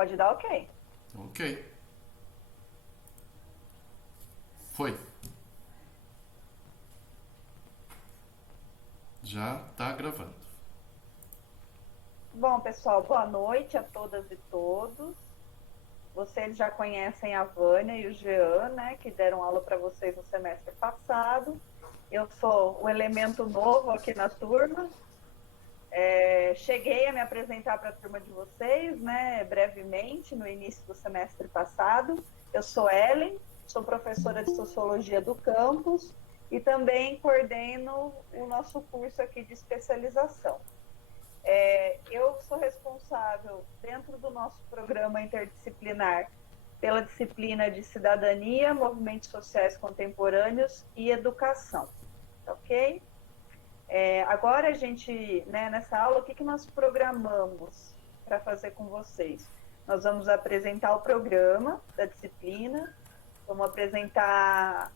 pode dar ok. Ok. Foi. Já está gravando. Bom, pessoal, boa noite a todas e todos. Vocês já conhecem a Vânia e o Jean, né, que deram aula para vocês no semestre passado. Eu sou o elemento novo aqui na turma. Cheguei a me apresentar para a turma de vocês, né, brevemente, no início do semestre passado. Eu sou Ellen, sou professora de Sociologia do campus e também coordeno o nosso curso aqui de especialização. Eu sou responsável, dentro do nosso programa interdisciplinar, pela disciplina de Cidadania, Movimentos Sociais Contemporâneos e Educação, ok? Agora a gente, né, nessa aula, o que nós programamos para fazer com vocês? Nós vamos apresentar o programa da disciplina, vamos apresentar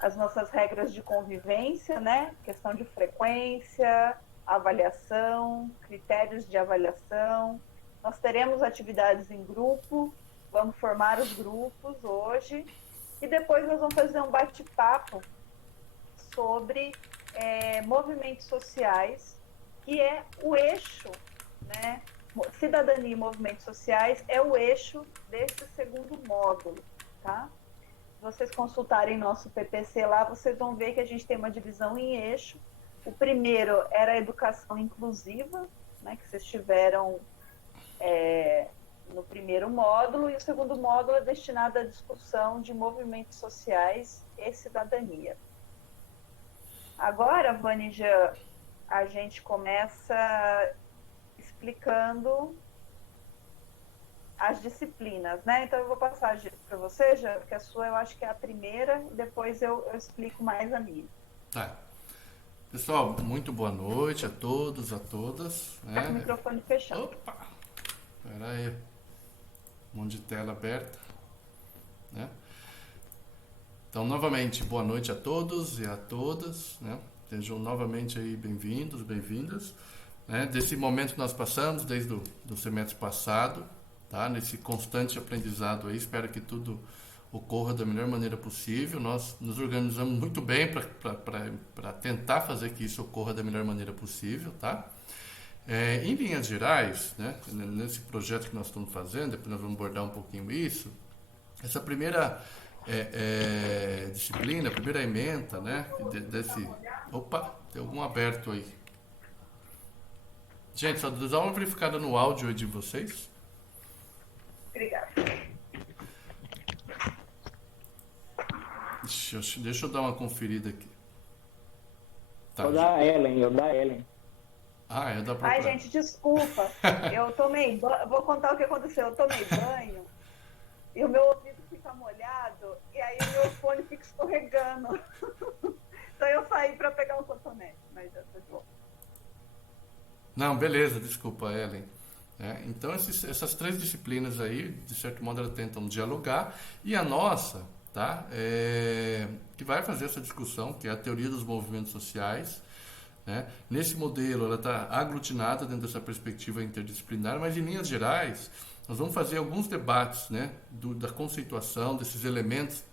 as nossas regras de convivência, né? Questão de frequência, avaliação, critérios de avaliação. Nós teremos atividades em grupo, vamos formar os grupos hoje, e depois nós vamos fazer um bate-papo sobre movimentos sociais, que é o eixo, né? Cidadania e movimentos sociais é o eixo desse segundo módulo, tá? Se vocês consultarem nosso PPC lá, vocês vão ver que a gente tem uma divisão em eixo. O primeiro era a educação inclusiva, né, que vocês tiveram no primeiro módulo, e o segundo módulo é destinado à discussão de movimentos sociais e cidadania. Agora, Vânia, a gente começa explicando as disciplinas, né? Então eu vou passar para você, já, porque a sua eu acho que é a primeira, depois eu explico mais a minha. Tá. Pessoal, muito boa noite a todos, a todas. Tá com o microfone fechado. Opa! Espera aí. Um monte de tela aberta. Né? Então, novamente, boa noite a todos e a todas. Né? Sejam novamente aí bem-vindos, bem-vindas. Né? Desse momento que nós passamos, desde o semestre passado, tá? Nesse constante aprendizado aí, espero que tudo ocorra da melhor maneira possível. Nós nos organizamos muito bem para tentar fazer que isso ocorra da melhor maneira possível, tá? Em linhas gerais, né, nesse projeto que nós estamos fazendo, depois nós vamos abordar um pouquinho isso, essa primeira disciplina, a primeira ementa, né, desse... Opa, tem algum aberto aí. Gente, só dá uma verificada no áudio de vocês. Obrigada. Deixa eu dar uma conferida aqui. Tá. Eu da Ellen. Ah, é da própria... Ai, gente, desculpa. Vou contar o que aconteceu. Eu tomei banho e o meu ouvido fica molhado e aí o meu fone fica escorregando. Então eu saí para pegar um cotonete, mas já foi bom. Não, beleza, desculpa, Ellen. Então, essas três disciplinas aí, de certo modo, elas tentam dialogar, e a nossa, tá, que vai fazer essa discussão, que é a teoria dos movimentos sociais, né? Nesse modelo, ela está aglutinada dentro dessa perspectiva interdisciplinar, mas, em linhas gerais, nós vamos fazer alguns debates, né, da conceituação desses elementos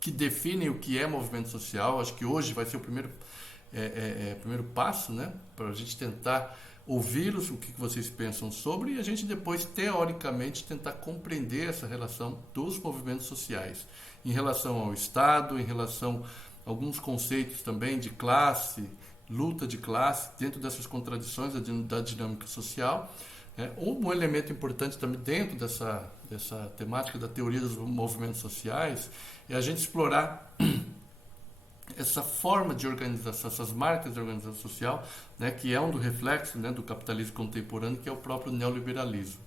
que definem o que é movimento social. Acho que hoje vai ser o primeiro passo, né, para a gente tentar ouvi-los, o que vocês pensam sobre, e a gente depois, teoricamente, tentar compreender essa relação dos movimentos sociais em relação ao Estado, em relação a alguns conceitos também de classe, luta de classe, dentro dessas contradições da dinâmica social. Um elemento importante também dentro dessa temática da teoria dos movimentos sociais é a gente explorar essa forma de organização, essas marcas de organização social, né, que é um do reflexo, né, do capitalismo contemporâneo, que é o próprio neoliberalismo.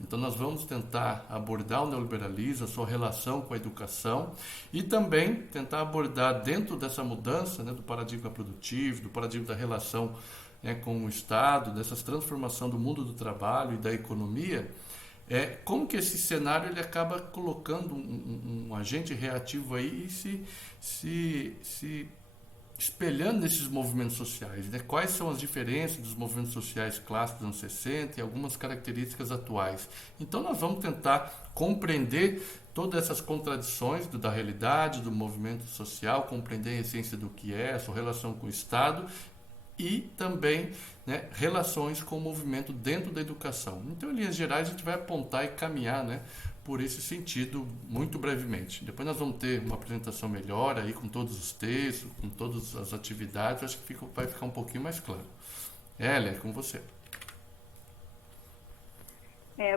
Então nós vamos tentar abordar o neoliberalismo, a sua relação com a educação, e também tentar abordar, dentro dessa mudança, né, do paradigma produtivo, do paradigma da relação, né, com o Estado, dessas transformação do mundo do trabalho e da economia, como que esse cenário ele acaba colocando um agente reativo aí e se espelhando esses movimentos sociais, né? Quais são as diferenças dos movimentos sociais clássicos dos anos 60 e algumas características atuais. Então nós vamos tentar compreender todas essas contradições da realidade, do movimento social, compreender a essência do que é, a sua relação com o Estado e também, né, relações com o movimento dentro da educação. Então, em linhas gerais, a gente vai apontar e caminhar, né, por esse sentido muito brevemente. Depois nós vamos ter uma apresentação melhor aí com todos os textos, com todas as atividades. Acho que vai ficar um pouquinho mais claro. Ellen, é com você.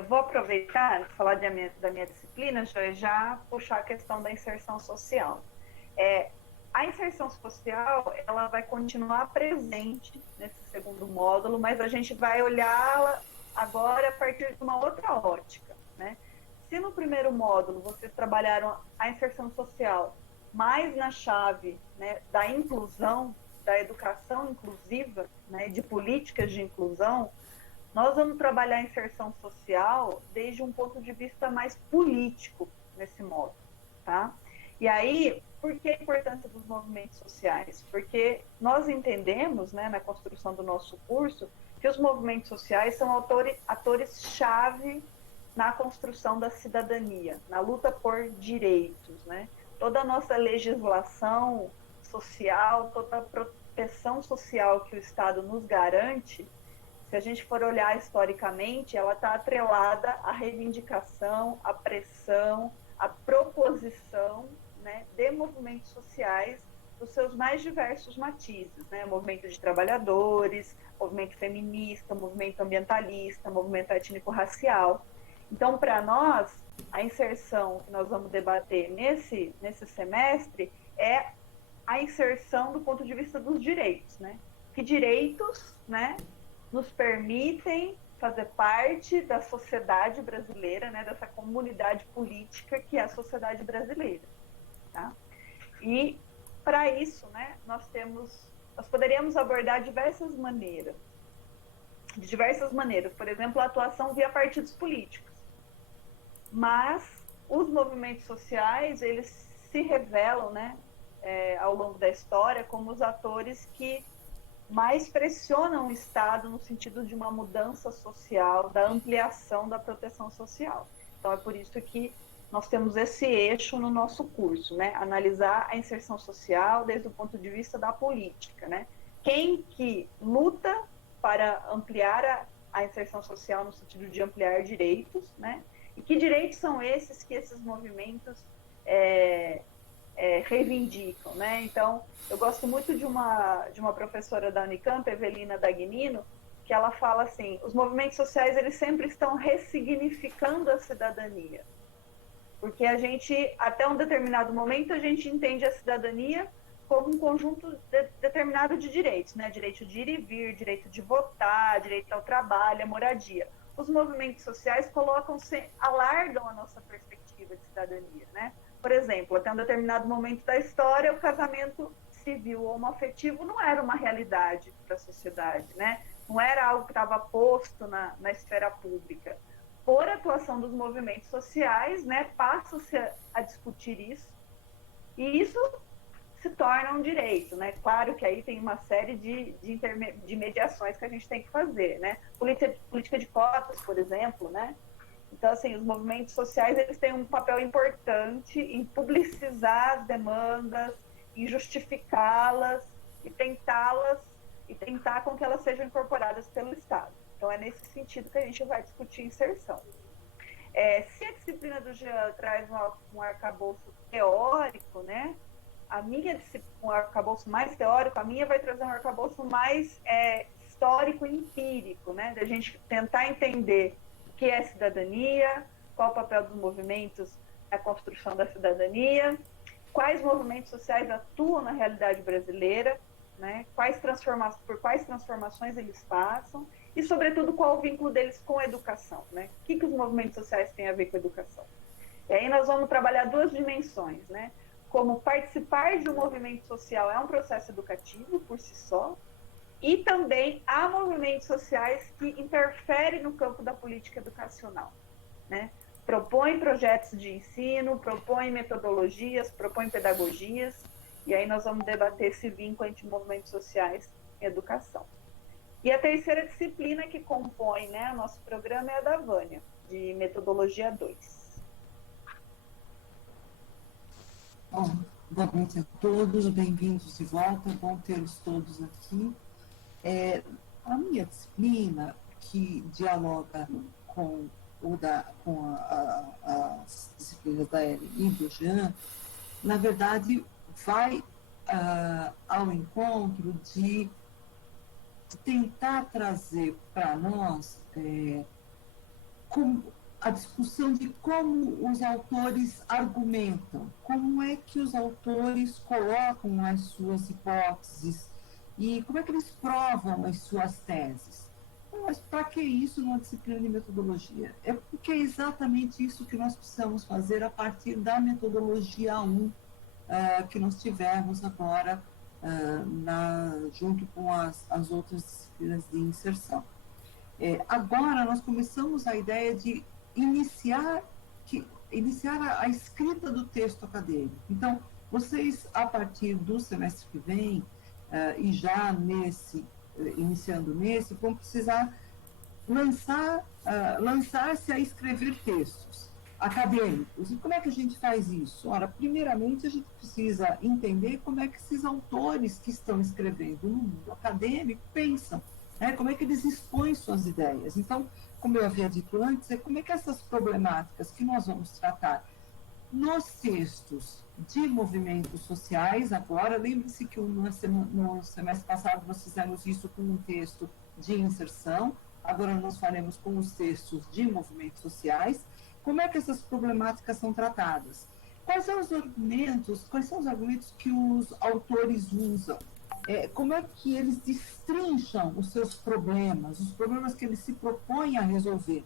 Vou aproveitar, falar da minha disciplina, já puxar a questão da inserção social. A inserção social, ela vai continuar presente nesse segundo módulo, mas a gente vai olhá-la agora a partir de uma outra ótica, né? Se no primeiro módulo vocês trabalharam a inserção social mais na chave, né, da inclusão, da educação inclusiva, né, de políticas de inclusão, nós vamos trabalhar a inserção social desde um ponto de vista mais político nesse módulo, tá? E aí, por que a importância dos movimentos sociais? Porque nós entendemos, né, na construção do nosso curso, que os movimentos sociais são atores-chave na construção da cidadania, na luta por direitos, né? Toda a nossa legislação social, toda a proteção social que o Estado nos garante, se a gente for olhar historicamente, ela está atrelada à reivindicação, à pressão, à proposição, né, de movimentos sociais dos seus mais diversos matizes, né? Movimento de trabalhadores, movimento feminista, movimento ambientalista, movimento étnico-racial. Então, para nós, a inserção que nós vamos debater nesse semestre é a inserção do ponto de vista dos direitos, né? Que direitos, né, nos permitem fazer parte da sociedade brasileira, né, dessa comunidade política que é a sociedade brasileira, tá? E para isso, né, nós poderíamos abordar de diversas maneiras. Por exemplo, a atuação via partidos políticos. Mas os movimentos sociais, eles se revelam, né, ao longo da história como os atores que mais pressionam o Estado no sentido de uma mudança social, da ampliação da proteção social. Então, é por isso que nós temos esse eixo no nosso curso, né? Analisar a inserção social desde o ponto de vista da política, né? Quem que luta para ampliar a inserção social no sentido de ampliar direitos, né? E que direitos são esses que esses movimentos reivindicam, né? Então, eu gosto muito de uma professora da Unicamp, Evelina Dagnino, que ela fala assim: os movimentos sociais, eles sempre estão ressignificando a cidadania. Porque a gente, até um determinado momento, a gente entende a cidadania como um conjunto determinado de direitos, né? Direito de ir e vir, direito de votar, direito ao trabalho, à moradia. Os movimentos sociais alargam a nossa perspectiva de cidadania, né? Por exemplo, até um determinado momento da história, o casamento civil ou homoafetivo não era uma realidade para a sociedade, né? Não era algo que estava posto na esfera pública. Por atuação dos movimentos sociais, né, passa-se a discutir isso, e isso se torna um direito, né? Claro que aí tem uma série de mediações que a gente tem que fazer, né? Política de cotas, por exemplo, né? Então, assim, os movimentos sociais, eles têm um papel importante em publicizar as demandas, em justificá-las e tentar com que elas sejam incorporadas pelo Estado. Então, é nesse sentido que a gente vai discutir inserção. Se a disciplina do Jean traz um arcabouço teórico, né? A minha disciplina, um arcabouço mais teórico, a minha vai trazer um arcabouço mais histórico e empírico, né? Da gente tentar entender o que é cidadania, qual o papel dos movimentos na construção da cidadania, quais movimentos sociais atuam na realidade brasileira, né? Por quais transformações eles passam, e, sobretudo, qual o vínculo deles com a educação, né? O que os movimentos sociais têm a ver com a educação? E aí nós vamos trabalhar duas dimensões, né? Como participar de um movimento social é um processo educativo por si só, e também há movimentos sociais que interferem no campo da política educacional, né? Propõem projetos de ensino, propõem metodologias, propõem pedagogias, E aí nós vamos debater esse vínculo entre movimentos sociais e educação. E a terceira disciplina que compõe, né, o nosso programa é a da Vânia, de Metodologia 2. Bom, boa noite a todos, bem-vindos de volta, bom tê-los todos aqui. A minha disciplina, que dialoga com as disciplinas da Ellen e do Jean, na verdade, vai ao encontro de tentar trazer para nós a discussão de como os autores argumentam, como é que os autores colocam as suas hipóteses e como é que eles provam as suas teses. Mas para que isso numa disciplina de metodologia? É porque é exatamente isso que nós precisamos fazer a partir da metodologia 1 que nós tivemos agora junto com as outras disciplinas de inserção. Agora nós começamos a ideia de iniciar a escrita do texto acadêmico. Então, vocês, a partir do semestre que vem, e já iniciando nesse, vão precisar lançar-se a escrever textos acadêmicos. E como é que a gente faz isso? Ora, primeiramente, a gente precisa entender como é que esses autores que estão escrevendo no mundo acadêmico pensam, né? Como é que eles expõem suas ideias. Então, como eu havia dito antes, como é que essas problemáticas que nós vamos tratar nos textos de movimentos sociais, agora, lembre-se que no semestre passado nós fizemos isso com um texto de inserção, agora nós faremos com os textos de movimentos sociais. Como é que essas problemáticas são tratadas? Quais são os argumentos que os autores usam? Como é que eles destrincham os seus problemas, os problemas que eles se propõem a resolver?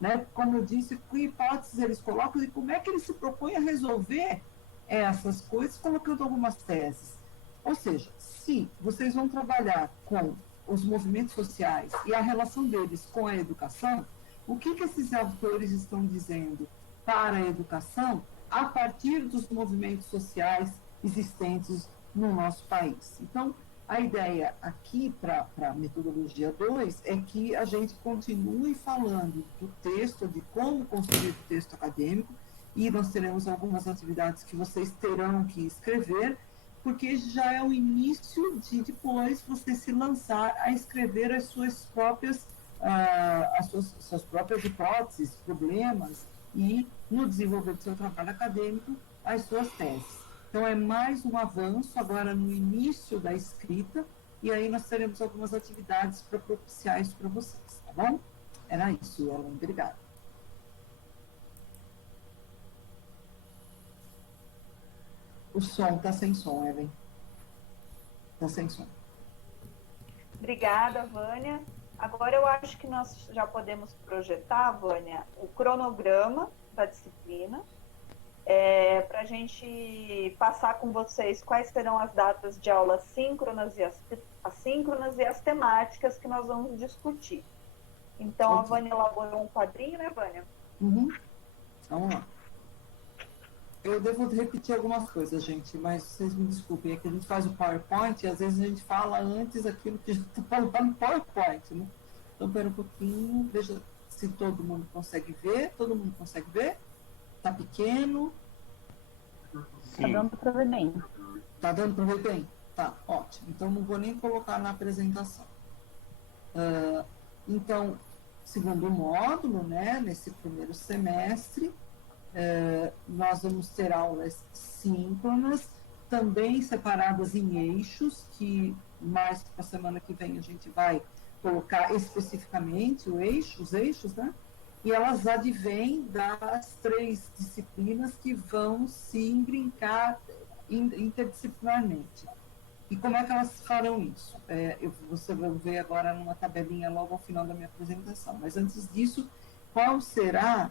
Né? Como eu disse, que hipóteses eles colocam e como é que eles se propõem a resolver essas coisas, colocando algumas teses. Ou seja, se vocês vão trabalhar com os movimentos sociais e a relação deles com a educação, o que esses autores estão dizendo para a educação a partir dos movimentos sociais existentes no nosso país? Então, a ideia aqui para a metodologia 2 é que a gente continue falando do texto, de como construir o texto acadêmico, e nós teremos algumas atividades que vocês terão que escrever, porque já é o início de depois você se lançar a escrever as suas próprias hipóteses, problemas e, no desenvolver do seu trabalho acadêmico, as suas teses. Então, é mais um avanço agora no início da escrita, e aí nós teremos algumas atividades para propiciar isso para vocês, tá bom? Era isso, Ellen. Obrigada. O som está sem som, Ellen. Está sem som. Obrigada, Vânia. Agora eu acho que nós já podemos projetar, Vânia, o cronograma da disciplina, para a gente passar com vocês quais serão as datas de aulas síncronas e assíncronas e as temáticas que nós vamos discutir. Então, a Vânia elaborou um quadrinho, né, Vânia? Uhum. Vamos lá. Eu devo repetir algumas coisas, gente, mas vocês me desculpem, é que a gente faz o PowerPoint e às vezes a gente fala antes aquilo que já está falando no PowerPoint, né? Então, espera um pouquinho, veja se todo mundo consegue ver. Todo mundo consegue ver? Está pequeno? Está dando para ver bem. Está dando para ver bem? Tá, ótimo. Então, não vou nem colocar na apresentação. Então, segundo módulo, né, nesse primeiro semestre, nós vamos ter aulas síncronas, também separadas em eixos, que mais para a semana que vem a gente vai colocar especificamente os eixos, né? E elas advêm das 3 disciplinas que vão se brincar interdisciplinarmente. E como é que elas farão isso? Você vai ver agora numa tabelinha logo ao final da minha apresentação. Mas antes disso, qual será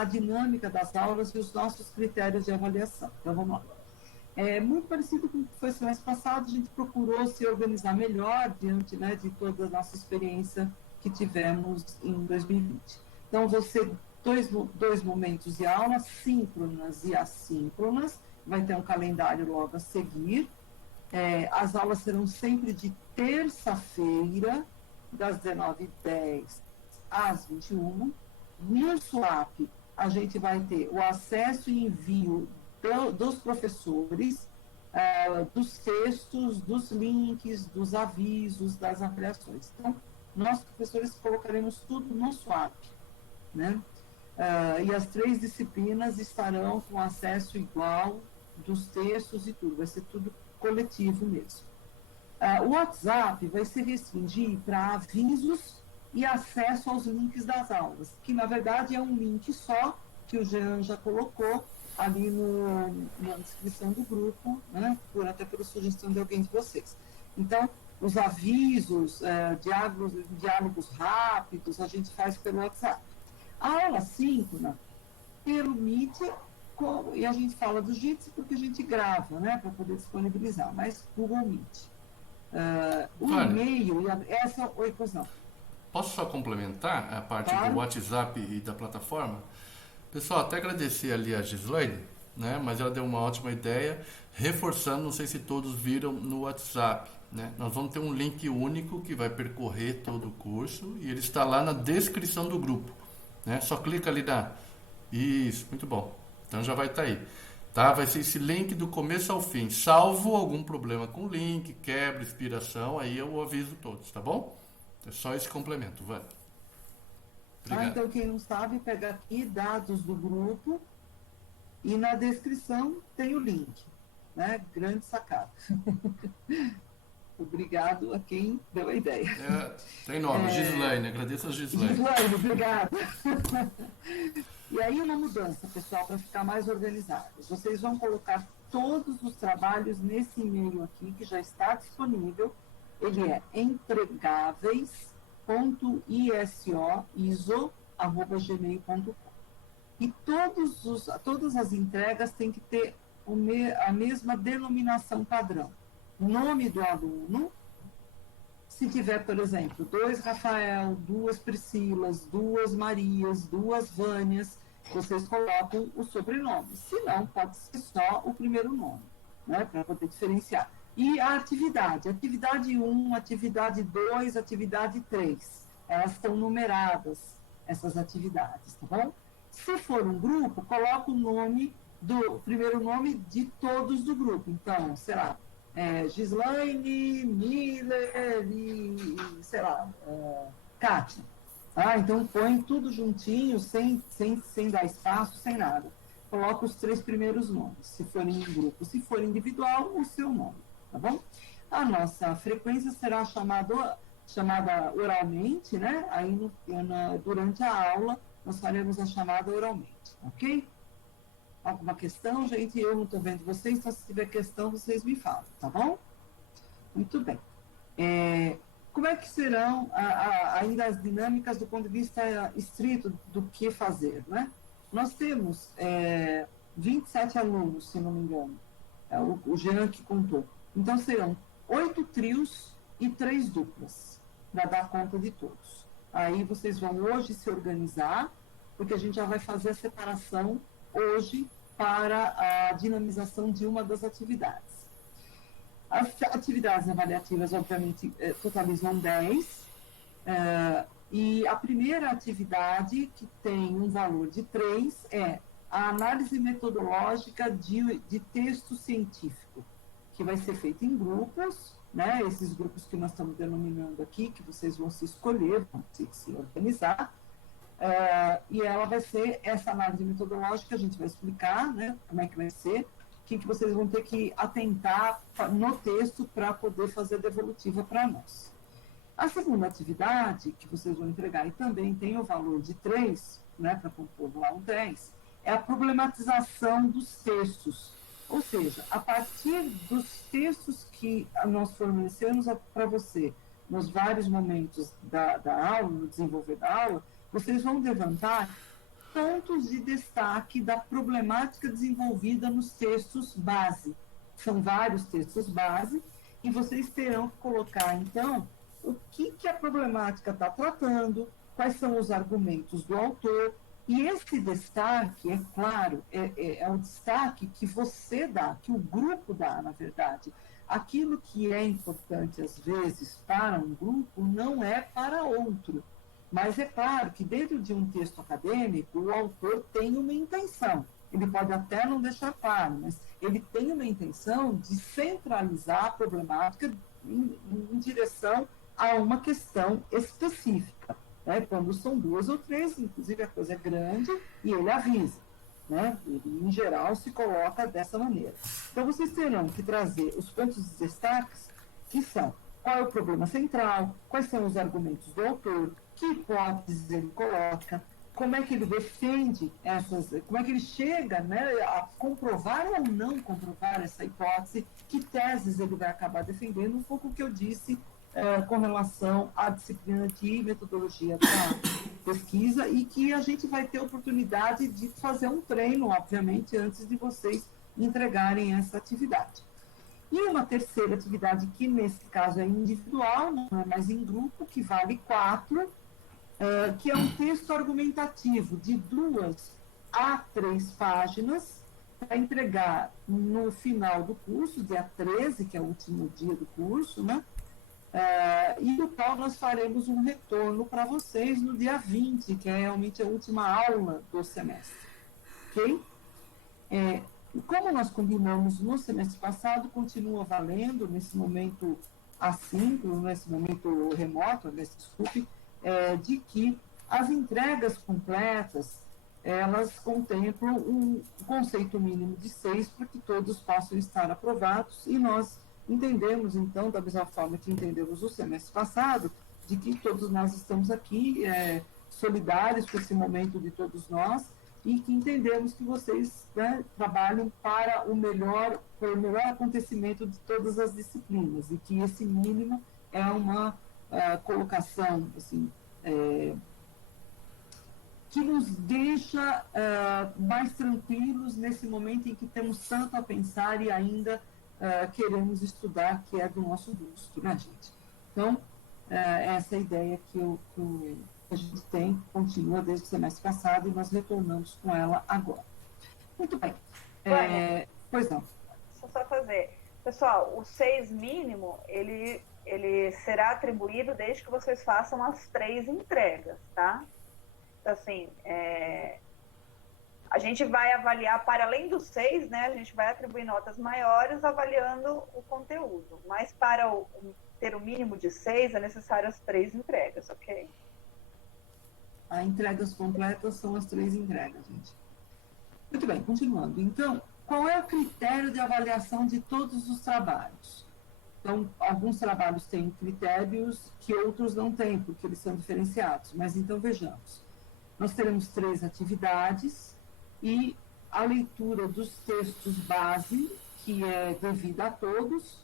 a dinâmica das aulas e os nossos critérios de avaliação? Então, vamos lá. Muito parecido com o que foi semestre passado, a gente procurou se organizar melhor diante, né, de toda a nossa experiência que tivemos em 2020. Então, vão ser dois momentos de aula, síncronas e assíncronas, vai ter um calendário logo a seguir. As aulas serão sempre de terça-feira, das 19h10 às 21h. No Swap, a gente vai ter o acesso e envio dos professores, dos textos, dos links, dos avisos, das avaliações. Então, nós, professores, colocaremos tudo no Swap, né? E as 3 disciplinas estarão com acesso igual dos textos e tudo, vai ser tudo coletivo mesmo. O WhatsApp vai se restringir para avisos e acesso aos links das aulas, que na verdade é um link só, que o Jean já colocou ali na descrição do grupo, né, até por sugestão de alguém de vocês. Então, os avisos, diálogos rápidos, a gente faz pelo WhatsApp. A aula síncrona, pelo Meet, e a gente fala do Jitsi porque a gente grava, né, para poder disponibilizar, mas Google Meet. O e-mail, Oi, pois não. Posso só complementar a parte do WhatsApp e da plataforma? Pessoal, até agradecer ali a Gislaine, né, mas ela deu uma ótima ideia, reforçando, não sei se todos viram no WhatsApp, né, nós vamos ter um link único que vai percorrer todo o curso e ele está lá na descrição do grupo, né, só clica ali Isso, muito bom. Então já vai estar aí. Tá? Vai ser esse link do começo ao fim. Salvo algum problema com o link, quebra, expiração, aí eu aviso todos, tá bom? É só esse complemento, Vânia. Então quem não sabe, pega aqui dados do grupo e na descrição tem o link, né? Grande sacada. Obrigado a quem deu a ideia. Tem nome, Gislaine, agradeço a Gislaine. Gislaine, obrigado. E aí uma mudança, pessoal, para ficar mais organizados. Vocês vão colocar todos os trabalhos nesse e-mail aqui, que já está disponível. Ele é entregáveis.iso@gmail.com. E todas as entregas têm que ter a mesma denominação padrão. Nome do aluno. Se tiver, por exemplo, 2 Rafael, 2 Priscilas, 2 Marias, 2 Vânias, vocês colocam o sobrenome. Se não, pode ser só o primeiro nome, né, para poder diferenciar. E a atividade. Atividade 1, atividade 2, atividade 3. Elas estão numeradas, essas atividades, tá bom? Se for um grupo, coloca o primeiro nome de todos do grupo. Então, sei lá, Gislaine, Miller e, sei lá, Kátia. Então põe tudo juntinho, sem dar espaço, sem nada. Coloca os 3 primeiros nomes, se for em grupo. Se for individual, o seu nome, tá bom? A nossa frequência será chamada oralmente, né? Aí durante a aula nós faremos a chamada oralmente, ok? Alguma questão, gente? Eu não estou vendo vocês, então se tiver questão, vocês me falam, tá bom? Muito bem. Como é que serão ainda as dinâmicas do ponto de vista estrito do que fazer, né? Nós temos 27 alunos, se não me engano, o Jean que contou. Então serão 8 trios e 3 duplas, para dar conta de todos. Aí vocês vão hoje se organizar, porque a gente já vai fazer a separação hoje para a dinamização de uma das atividades. As atividades avaliativas, obviamente, totalizam 10, e a primeira atividade, que tem um valor de 3, é a análise metodológica de texto científico, que vai ser feita em grupos, né? Esses grupos que nós estamos denominando aqui, que vocês vão se escolher, vão se organizar, e ela vai ser essa análise metodológica, a gente vai explicar, né, como é que vai ser, o que vocês vão ter que atentar no texto para poder fazer a devolutiva para nós. A segunda atividade que vocês vão entregar, e também tem o valor de 3, né, para compor lá um 10, é a problematização dos textos. Ou seja, a partir dos textos que nós fornecemos para você nos vários momentos da aula, no desenvolver da aula, vocês vão levantar pontos de destaque da problemática desenvolvida nos textos base. São vários textos base, e vocês terão que colocar, então, o que a problemática está tratando, quais são os argumentos do autor E esse destaque, é claro, é o destaque que você dá, que o grupo dá, na verdade. Aquilo que é importante, às vezes, para um grupo, não é para outro. Mas é claro que dentro de um texto acadêmico, o autor tem uma intenção. Ele pode até não deixar claro, mas ele tem uma intenção de centralizar a problemática em direção a uma questão específica. Né? Quando são 2 ou 3, inclusive a coisa é grande, e ele avisa. Né? Ele, em geral, se coloca dessa maneira. Então, vocês terão que trazer os pontos de destaques, que são qual é o problema central, quais são os argumentos do autor, que hipóteses ele coloca, como é que ele defende essas, como é que ele chega, né, a comprovar ou não comprovar essa hipótese, que teses ele vai acabar defendendo, um pouco o que eu disse com relação à disciplina de metodologia da pesquisa, e que a gente vai ter oportunidade de fazer um treino, obviamente, antes de vocês entregarem essa atividade. E uma terceira atividade, que nesse caso é individual, não é mais em grupo, que vale 4, que é um texto argumentativo de 2 a 3 páginas, para entregar no final do curso, dia 13, que é o último dia do curso, né? E do qual nós faremos um retorno para vocês no dia 20, que é realmente a última aula do semestre. Ok? Como nós combinamos no semestre passado, continua valendo nesse momento assíncrono, nesse momento remoto, desculpe, de que as entregas completas, elas contemplam um conceito mínimo de 6 para que todos possam estar aprovados, e nós entendemos, então, da mesma forma que entendemos o semestre passado, de que todos nós estamos aqui solidários com esse momento de todos nós, e que entendemos que vocês, né, trabalham para o melhor acontecimento de todas as disciplinas, e que esse mínimo é uma colocação assim, que nos deixa mais tranquilos nesse momento em que temos tanto a pensar e ainda queremos estudar, que é do nosso gosto, né, gente? Então, essa é a ideia que a gente tem, continua desde o semestre passado, e nós retornamos com ela agora. Muito bem. Pois não. Deixa eu só fazer. Pessoal, o 6 mínimo, ele será atribuído desde que vocês façam as 3 entregas, tá? Então, assim, a gente vai avaliar, para além dos 6, né, a gente vai atribuir notas maiores avaliando o conteúdo. Mas para ter o mínimo de 6, é necessário as 3 entregas, ok? As entregas completas são as 3 entregas, gente. Muito bem, continuando. Então, qual é o critério de avaliação de todos os trabalhos? Então, alguns trabalhos têm critérios que outros não têm, porque eles são diferenciados. Mas, então, vejamos. Nós teremos 3 atividades, e a leitura dos textos base, que é devida a todos,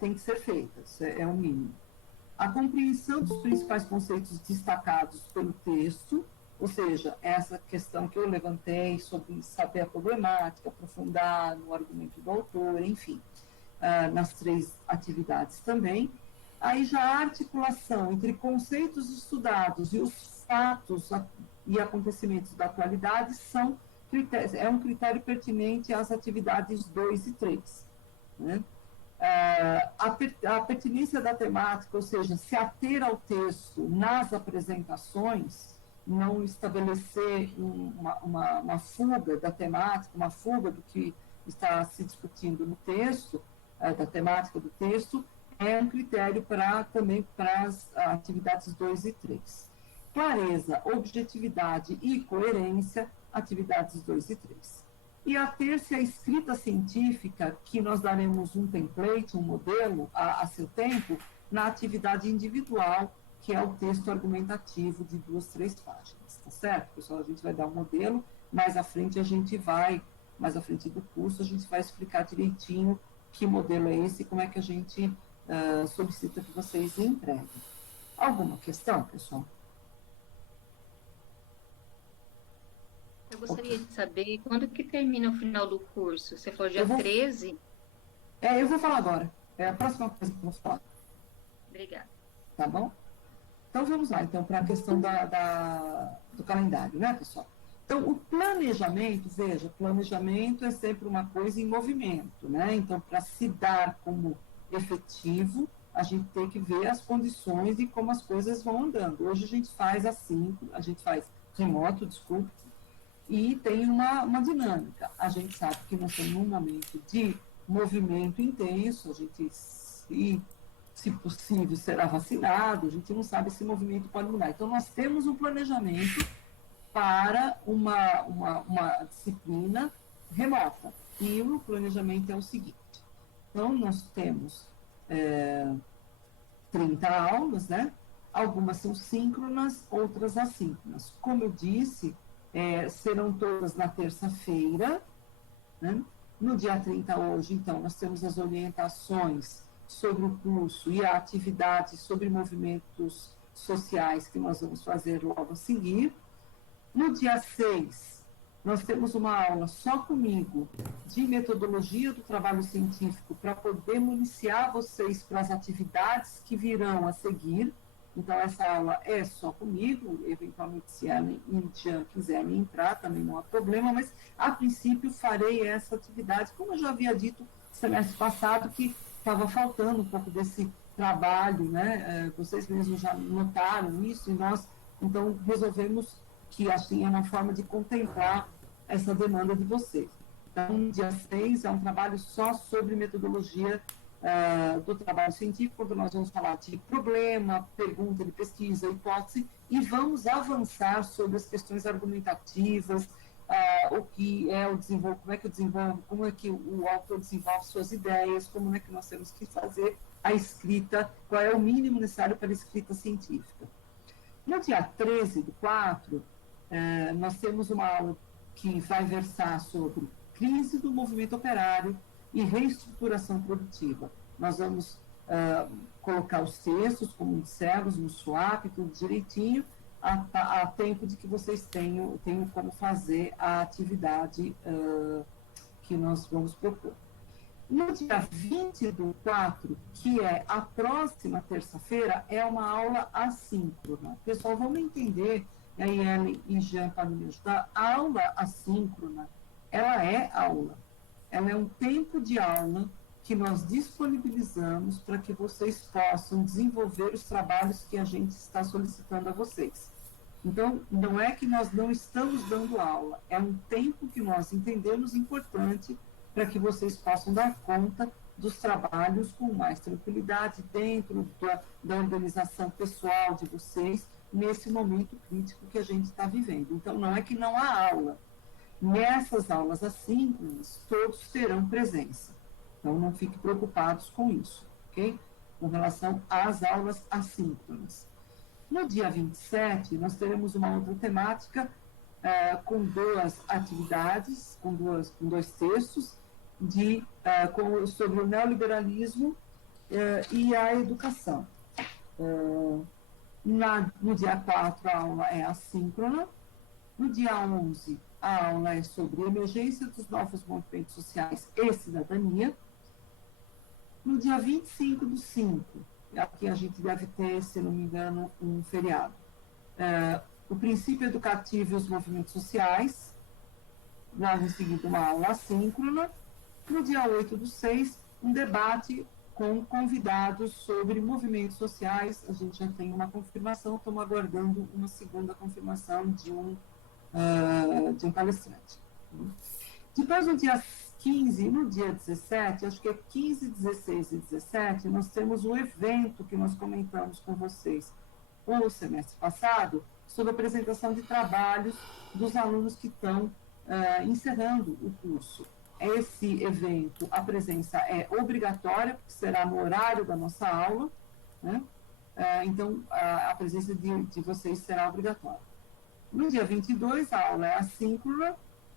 tem que ser feita, é o mínimo. A compreensão dos principais conceitos destacados pelo texto, ou seja, essa questão que eu levantei sobre saber a problemática, aprofundar no argumento do autor, enfim, nas 3 atividades também. Aí já a articulação entre conceitos estudados e os fatos e acontecimentos da atualidade é um critério pertinente às atividades 2 e 3. Né? A pertinência da temática, ou seja, se ater ao texto nas apresentações, não estabelecer uma fuga da temática, uma fuga do que está se discutindo no texto, da temática do texto, é um critério também para as atividades 2 e 3. Clareza, objetividade e coerência, atividades 2 e 3. E a terça é a escrita científica, que nós daremos um template, um modelo a seu tempo, na atividade individual, que é o texto argumentativo de 2, 3 páginas, tá certo, pessoal? A gente vai dar um modelo, mais à frente mais à frente do curso, a gente vai explicar direitinho que modelo é esse e como é que a gente solicita que vocês entreguem. Alguma questão, pessoal? Eu gostaria de saber quando que termina o final do curso. Você falou dia 13? Eu vou falar agora. É a próxima coisa que eu vou falar. Obrigada. Tá bom? Então, vamos lá, então, para a questão do calendário, né, pessoal? Então, o planejamento, veja, planejamento é sempre uma coisa em movimento, né? Então, para se dar como efetivo, a gente tem que ver as condições e como as coisas vão andando. Hoje a gente faz assim, a gente faz remoto, desculpe, e tem uma dinâmica. A gente sabe que nós estamos num momento de movimento intenso, a gente, se possível, será vacinado, a gente não sabe se o movimento pode mudar. Então, nós temos um planejamento para uma disciplina remota. E o planejamento é o seguinte. Então, nós temos 30 aulas, né? Algumas são síncronas, outras assíncronas. Como eu disse, serão todas na terça-feira, né? No dia 30 hoje, então, nós temos as orientações sobre o curso e a atividade sobre movimentos sociais que nós vamos fazer logo a seguir. No dia 6, nós temos uma aula só comigo de metodologia do trabalho científico para poder municiar vocês para as atividades que virão a seguir. Então, essa aula é só comigo, eventualmente, se a Índia quiser me entrar, também não há problema, mas, a princípio, farei essa atividade, como eu já havia dito semestre passado, que estava faltando um pouco desse trabalho, né? Vocês mesmos já notaram isso, e nós, então, resolvemos que assim é uma forma de contemplar essa demanda de vocês. Então, dia 6 é um trabalho só sobre metodologia do trabalho científico, quando nós vamos falar de problema, pergunta de pesquisa, hipótese, e vamos avançar sobre as questões argumentativas, o que é o desenvolvimento, como é que o desenvolve, como é que o autor desenvolve suas ideias, como é que nós temos que fazer a escrita, qual é o mínimo necessário para a escrita científica. No dia 13/4, nós temos uma aula que vai versar sobre crise do movimento operário e reestruturação produtiva. Nós vamos colocar os textos, como dissemos, no SWAP, tudo direitinho, a tempo de que vocês tenham como fazer a atividade que nós vamos propor. No dia 20/4, que é a próxima terça-feira, é uma aula assíncrona. Pessoal, vamos entender, e aí Ellen e Jean podem me ajudar, a aula assíncrona, ela é aula. Ela é um tempo de aula que nós disponibilizamos para que vocês possam desenvolver os trabalhos que a gente está solicitando a vocês. Então, não é que nós não estamos dando aula, é um tempo que nós entendemos importante para que vocês possam dar conta dos trabalhos com mais tranquilidade dentro da organização pessoal de vocês, nesse momento crítico que a gente está vivendo. Então, não é que não há aula. Nessas aulas assíncronas, todos terão presença. Então, não fiquem preocupados com isso, ok? Com relação às aulas assíncronas. No dia 27, nós teremos uma outra temática com duas atividades, com dois textos, sobre o neoliberalismo e a educação. No dia 4, a aula é assíncrona. No dia 11, a aula é sobre emergência dos novos movimentos sociais e cidadania. No dia 25/5, aqui a gente deve ter, se não me engano, um feriado. O princípio educativo e os movimentos sociais. Logo em seguida, uma aula assíncrona. No dia 8/6, um debate com convidados sobre movimentos sociais. A gente já tem uma confirmação, estamos aguardando uma segunda confirmação de um palestrante. Depois, no dia 15 e no dia 17, acho que é 15, 16 e 17, nós temos um evento que nós comentamos com vocês o semestre passado, sobre a apresentação de trabalhos dos alunos que estão encerrando o curso. Esse evento, a presença é obrigatória, porque será no horário da nossa aula, né? Então, a presença de vocês será obrigatória. No dia 22, a aula é assíncrona.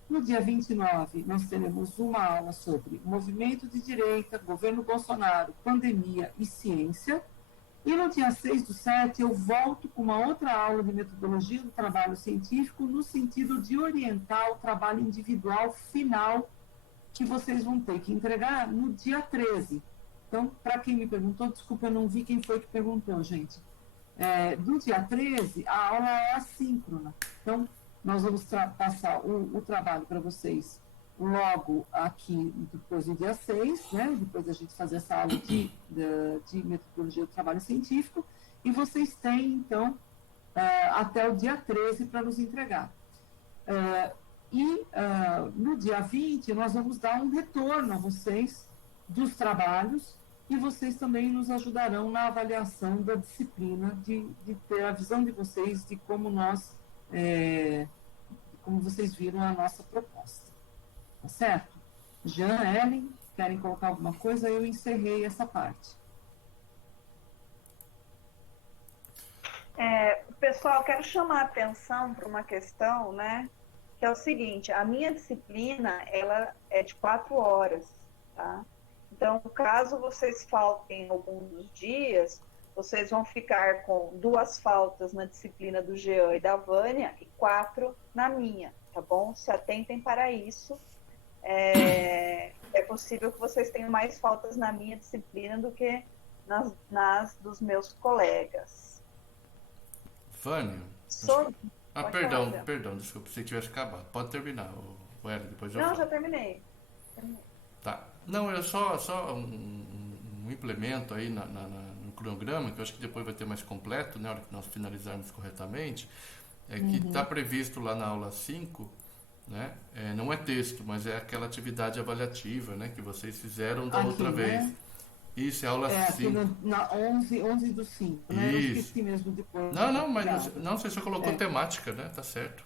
No dia 29, nós teremos uma aula sobre movimento de direita, governo Bolsonaro, pandemia e ciência. E no dia 6/7, eu volto com uma outra aula de metodologia do trabalho científico, no sentido de orientar o trabalho individual final que vocês vão ter que entregar no dia 13. Então, para quem me perguntou, desculpa, eu não vi quem foi que perguntou, gente. No dia 13, a aula é assíncrona. Então, nós vamos passar o trabalho para vocês logo aqui, depois do dia 6, né? Depois da gente fazer essa aula de metodologia do trabalho científico, e vocês têm, então, até o dia 13 para nos entregar. No dia 20, nós vamos dar um retorno a vocês dos trabalhos, e vocês também nos ajudarão na avaliação da disciplina, de ter a visão de vocês de como como vocês viram a nossa proposta. Tá certo? Jean, Ellen, querem colocar alguma coisa? Eu encerrei essa parte. Pessoal, quero chamar a atenção para uma questão, né? Que é o seguinte, a minha disciplina, ela é de 4 horas, tá? Então, caso vocês faltem alguns dos dias, vocês vão ficar com 2 faltas na disciplina do Jean e da Vânia e 4 na minha, tá bom? Se atentem para isso. É possível que vocês tenham mais faltas na minha disciplina do que nas dos meus colegas. Vânia? Perdão, desculpa, se tivesse acabado. Pode terminar, o Hélio, depois eu falo. Já terminei. Tá. Não, é só um implemento aí no cronograma, que eu acho que depois vai ter mais completo, na hora que nós finalizarmos corretamente, que está previsto lá na aula 5, né? Não é texto, mas é aquela atividade avaliativa, né, que vocês fizeram da outra vez. Né? Isso, é aula 5. Na 11 do 5, né? Eu esqueci mesmo depois. Não, você só colocou temática, né? Tá certo.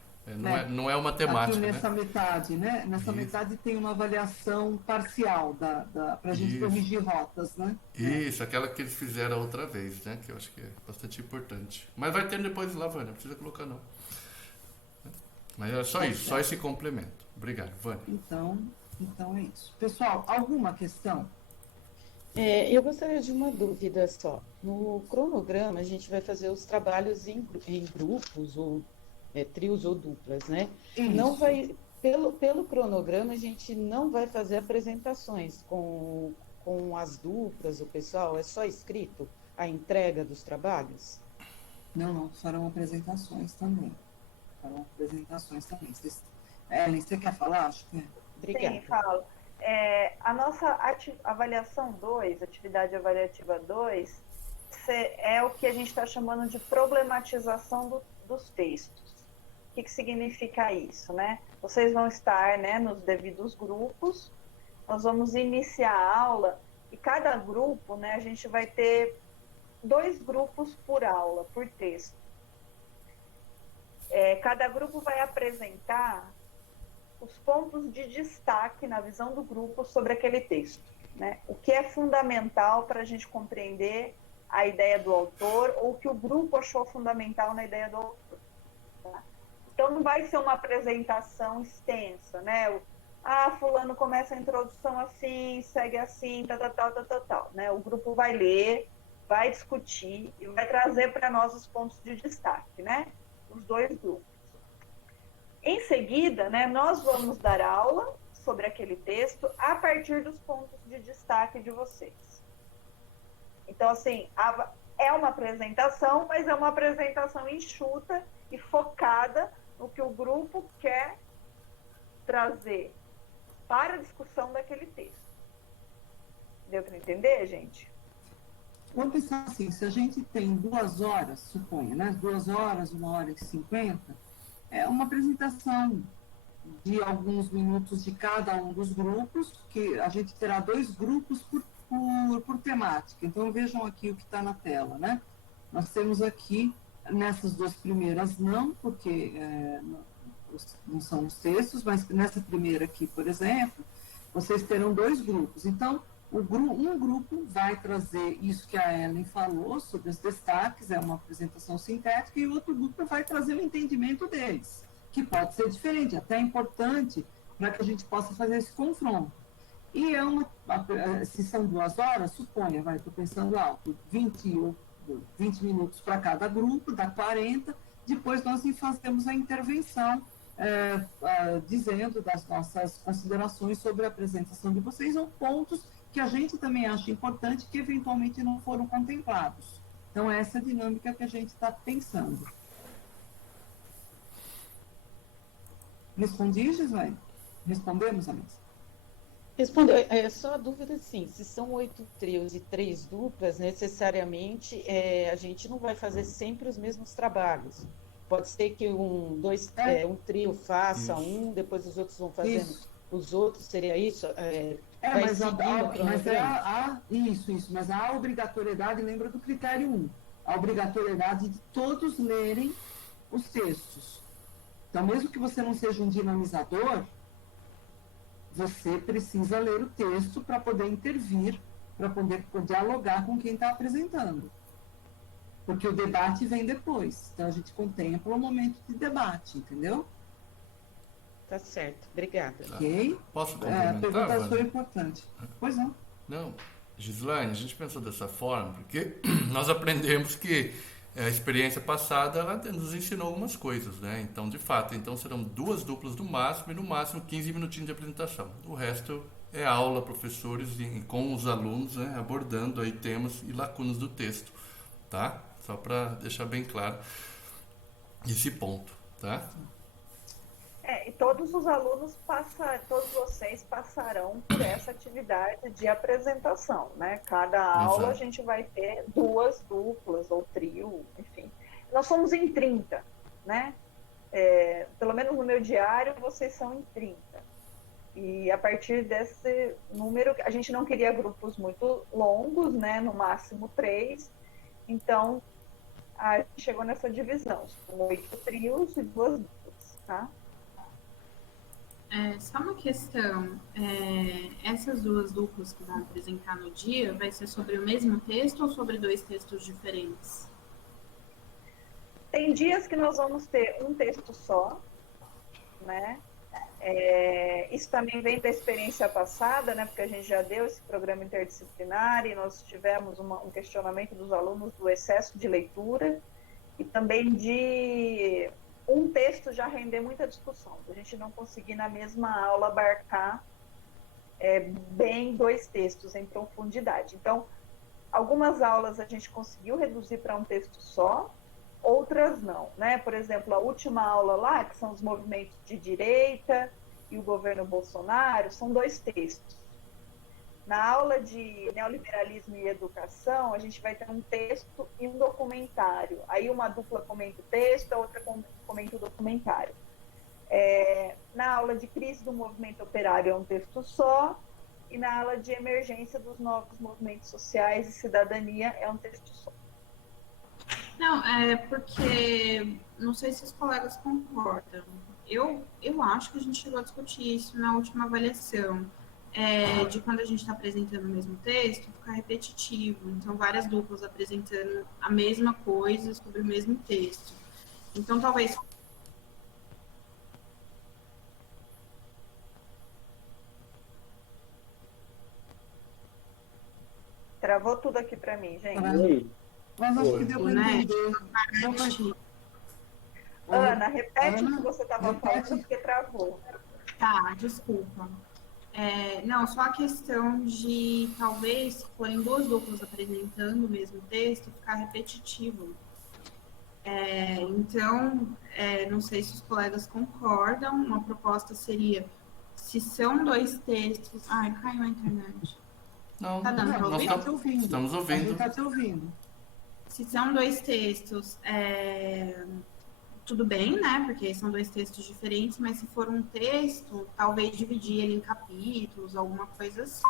Não é uma temática, aqui nessa né? metade, né? Nessa metade tem uma avaliação parcial para a gente corrigir rotas, né? Isso, aquela que eles fizeram outra vez, né? Que eu acho que é bastante importante. Mas vai ter depois lá, Vânia, não precisa colocar não. Mas é só isso, só esse complemento. Obrigado, Vânia. Então é isso. Pessoal, alguma questão? Eu gostaria de uma dúvida só. No cronograma, a gente vai fazer os trabalhos em grupos, ou trios ou duplas, né? Isso. Não vai, pelo cronograma, a gente não vai fazer apresentações com as duplas, o pessoal, é só escrito a entrega dos trabalhos? Não, farão apresentações também. Ellen, você quer falar? Acho que Obrigada. Sim, falo. A nossa avaliação 2, atividade avaliativa 2, é o que a gente está chamando de problematização dos textos. O que significa isso, né? Vocês vão estar, né, nos devidos grupos, nós vamos iniciar a aula, e cada grupo, né, a gente vai ter 2 grupos por aula, por texto. Cada grupo vai apresentar os pontos de destaque na visão do grupo sobre aquele texto, né? O que é fundamental para a gente compreender a ideia do autor, ou o que o grupo achou fundamental na ideia do autor. Tá? Então, não vai ser uma apresentação extensa, né? Fulano começa a introdução assim, segue assim, tal, né? O grupo vai ler, vai discutir e vai trazer para nós os pontos de destaque, né? Os 2 grupos. Em seguida, né, nós vamos dar aula sobre aquele texto a partir dos pontos de destaque de vocês. Então, assim, é uma apresentação, mas é uma apresentação enxuta e focada no que o grupo quer trazer para a discussão daquele texto. Deu para entender, gente? Vamos pensar assim, se a gente tem 2 horas, suponha, né? 2 horas, 1h50, é uma apresentação de alguns minutos de cada um dos grupos, que a gente terá 2 grupos por temática. Então, vejam aqui o que está na tela, né? Nós temos aqui, nessas 2 primeiras não, porque não são os textos, mas nessa primeira aqui, por exemplo, vocês terão 2 grupos. Então, um grupo vai trazer isso que a Ellen falou sobre os destaques, é uma apresentação sintética, e o outro grupo vai trazer o entendimento deles, que pode ser diferente, até importante para que a gente possa fazer esse confronto. E se são 2 horas, suponha, estou pensando alto, 20 minutos para cada grupo, dá 40, depois nós fazemos a intervenção, dizendo das nossas considerações sobre a apresentação de vocês, ou pontos que a gente também acha importante que eventualmente não foram contemplados. Então, essa é a dinâmica que a gente está pensando. Respondi, Gislaine? Respondemos, Alessa? Respondeu. Só a dúvida, sim, se são 8 trios e 3 duplas, necessariamente a gente não vai fazer sempre os mesmos trabalhos. Pode ser que um trio faça Isso. depois os outros vão fazendo Isso. os outros, seria isso? Vai Mas, seguindo o cronograma? Isso, mas há a obrigatoriedade, lembra do critério 1, a obrigatoriedade de todos lerem os textos. Então, mesmo que você não seja um dinamizador, você precisa ler o texto para poder intervir, para poder dialogar com quem está apresentando. Porque o debate vem depois. Então, a gente contempla o momento de debate, entendeu? Tá certo, obrigada. Ok? Posso A complementar, pergunta Vânia? foi importante. Pois não. Não, Gislaine, a gente pensou dessa forma porque nós aprendemos que a experiência passada ela nos ensinou algumas coisas, né? Então, de fato, serão 2 duplas no máximo e no máximo 15 minutinhos de apresentação. O resto é aula, professores com os alunos, né, abordando aí temas e lacunas do texto, tá? Só para deixar bem claro esse ponto, tá? E todos os alunos todos vocês passarão por essa atividade de apresentação, né? Cada aula Exato. a gente vai ter 2 duplas ou trio, enfim. Nós somos em 30, né? Pelo menos no meu diário, vocês são em 30. E a partir desse número, a gente não queria grupos muito longos, né? No máximo 3. Então, a gente chegou nessa divisão. São 8 trios e 2 duplas, tá? Só uma questão, essas 2 duplas que vão apresentar no dia, vai ser sobre o mesmo texto ou sobre 2 textos diferentes? Tem dias que nós vamos ter um texto só, né? Isso também vem da experiência passada, né? Porque a gente já deu esse programa interdisciplinar e nós tivemos um questionamento dos alunos do excesso de leitura e também de um texto já render muita discussão, a gente não conseguir na mesma aula abarcar bem 2 textos em profundidade. Então, algumas aulas a gente conseguiu reduzir para um texto só, outras não, né? Por exemplo, a última aula lá, que são os movimentos de direita e o governo Bolsonaro, são 2 textos. Na aula de neoliberalismo e educação, a gente vai ter um texto e um documentário. Aí uma dupla comenta o texto, a outra comenta o documentário. Na aula de crise do movimento operário é um texto só, e na aula de emergência dos novos movimentos sociais e cidadania é um texto só. Não, porque não sei se os colegas concordam. Eu acho que a gente chegou a discutir isso na última avaliação. De quando a gente está apresentando o mesmo texto, ficar repetitivo. Então, várias duplas apresentando a mesma coisa sobre o mesmo texto. Então, talvez... Travou tudo aqui para mim, gente. Mas acho que deu para entender. Ana, repete o que você estava falando, porque travou. Tá, desculpa. Não, só a questão de talvez, se forem 2 duplas apresentando o mesmo texto, ficar repetitivo. Então, não sei se os colegas concordam, uma proposta seria, se são 2 textos... Ai, caiu a internet. Não, Tá dando para ouvir? Estamos ouvindo. A gente está te ouvindo. Se são 2 textos, tudo bem, né? Porque são 2 textos diferentes, mas se for um texto, talvez dividir ele em capítulos, alguma coisa assim.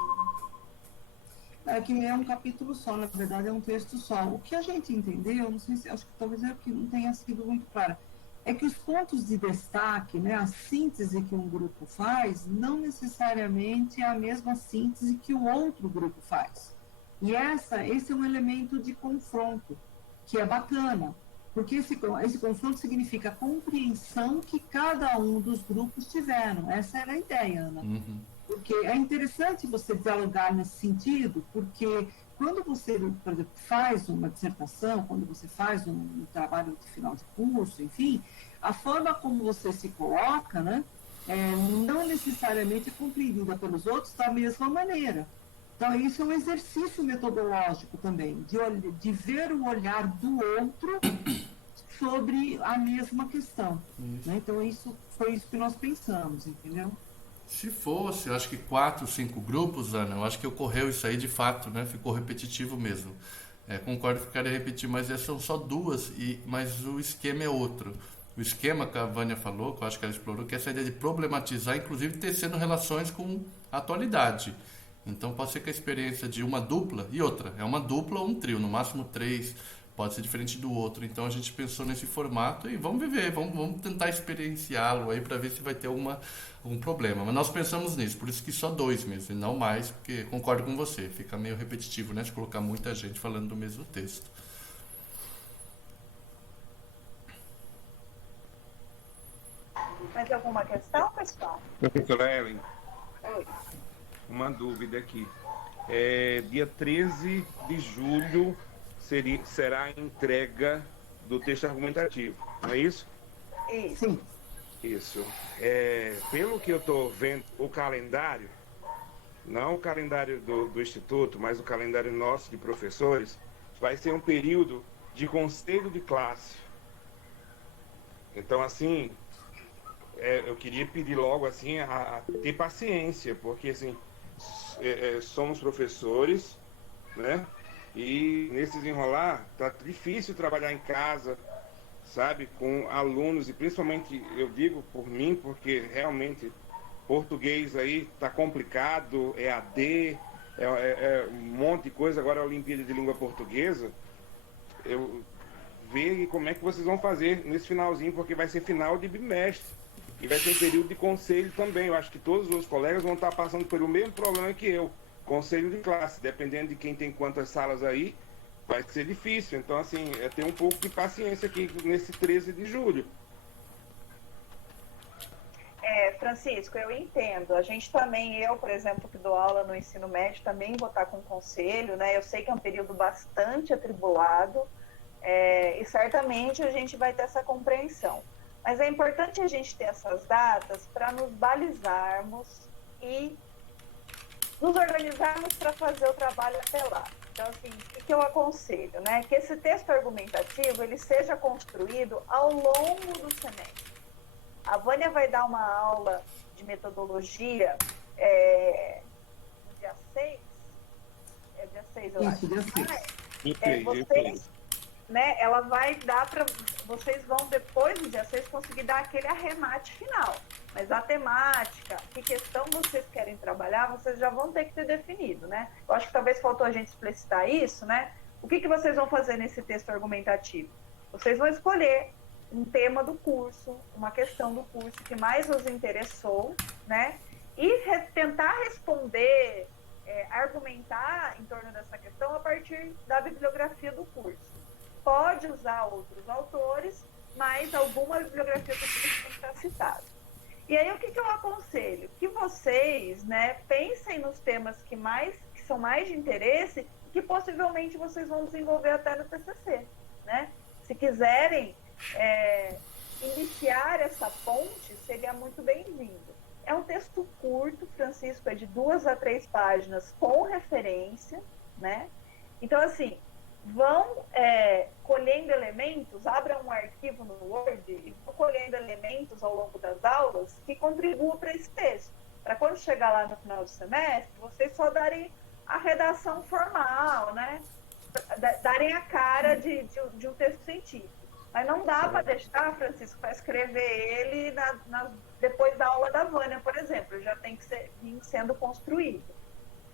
Que é um capítulo só, na verdade é um texto só. O que a gente entendeu, não sei se, acho que talvez que não tenha sido muito claro, é que os pontos de destaque, né, a síntese que um grupo faz, não necessariamente é a mesma síntese que o outro grupo faz. E esse é um elemento de confronto, que é bacana, porque esse confronto significa a compreensão que cada um dos grupos tiveram. Essa era a ideia, Ana. Uhum. Porque é interessante você dialogar nesse sentido, porque quando você, por exemplo, faz uma dissertação, quando você faz um trabalho de final de curso, enfim, a forma como você se coloca, né, não necessariamente é compreendida pelos outros da mesma maneira. Então, isso é um exercício metodológico também, de ver o olhar do outro sobre a mesma questão. Né? Então, foi isso que nós pensamos, entendeu? Se fosse, eu acho que 4, 5 grupos, Ana, eu acho que ocorreu isso aí de fato, né? Ficou repetitivo mesmo. Concordo que eu quero repetir, mas são só 2, mas o esquema é outro. O esquema que a Vânia falou, que eu acho que ela explorou, que é essa ideia de problematizar, inclusive tecendo relações com a atualidade. Então pode ser que a experiência de uma dupla e outra, é uma dupla ou um trio, no máximo 3, pode ser diferente do outro. Então a gente pensou nesse formato e vamos viver, vamos tentar experienciá-lo aí para ver se vai ter algum problema. Mas nós pensamos nisso, por isso que só 2 mesmo, e não mais, porque concordo com você, fica meio repetitivo, né, se colocar muita gente falando do mesmo texto. Mais alguma questão, pessoal? Professora Ellen, Oi. uma dúvida aqui. Dia 13 de julho será a entrega do texto argumentativo, não é isso? Isso. Sim. Isso. Pelo que eu estou vendo, o calendário, não o calendário do Instituto, mas o calendário nosso de professores, vai ser um período de conselho de classe. Então, assim, eu queria pedir logo assim a ter paciência, porque assim, somos professores, né? E nesse desenrolar tá difícil trabalhar em casa, sabe, com alunos, e principalmente eu digo por mim, porque realmente português aí tá complicado, EAD, um monte de coisa, agora a Olimpíada de Língua Portuguesa. Eu ver como é que vocês vão fazer nesse finalzinho, porque vai ser final de bimestre e vai ser período de conselho também. Eu acho que todos os meus colegas vão estar passando pelo mesmo problema que eu, conselho de classe, dependendo de quem tem quantas salas aí, vai ser difícil. Então, assim, ter um pouco de paciência aqui nesse 13 de julho. Francisco, eu entendo. A gente também, eu, por exemplo, que dou aula no ensino médio, também vou estar com conselho, né? Eu sei que é um período bastante atribulado, e certamente a gente vai ter essa compreensão. Mas é importante a gente ter essas datas para nos balizarmos e nos organizarmos para fazer o trabalho até lá. Então, assim, o que eu aconselho, né? Que esse texto argumentativo, ele seja construído ao longo do semestre. A Vânia vai dar uma aula de metodologia no dia 6. É dia 6, eu acho. Dia 6. Né, ela vai dar para vocês, vão depois do dia 6 conseguir dar aquele arremate final, mas a temática, que questão vocês querem trabalhar, vocês já vão ter que ter definido, né? Eu acho que talvez faltou a gente explicitar isso, né? O que vocês vão fazer nesse texto argumentativo? Vocês vão escolher um tema do curso, uma questão do curso que mais os interessou, né? E tentar responder, argumentar em torno dessa questão a partir da bibliografia do curso. Pode usar outros autores, mas alguma bibliografia do curso tem que estar citada. E aí, o que eu aconselho? Que vocês, né, pensem nos temas que são mais de interesse e que possivelmente vocês vão desenvolver até no TCC, né? Se quiserem iniciar essa ponte, seria muito bem-vindo. É um texto curto, Francisco, é de 2 a 3 páginas com referência, né? Então, assim, vão colhendo elementos, abram um arquivo no Word e vão colhendo elementos ao longo das aulas que contribuam para esse texto. Para quando chegar lá no final do semestre, vocês só darem a redação formal, né? Darem a cara de um texto científico. Mas não dá para deixar, Francisco, para escrever ele depois da aula da Vânia, por exemplo. Ele já tem que vir sendo construído.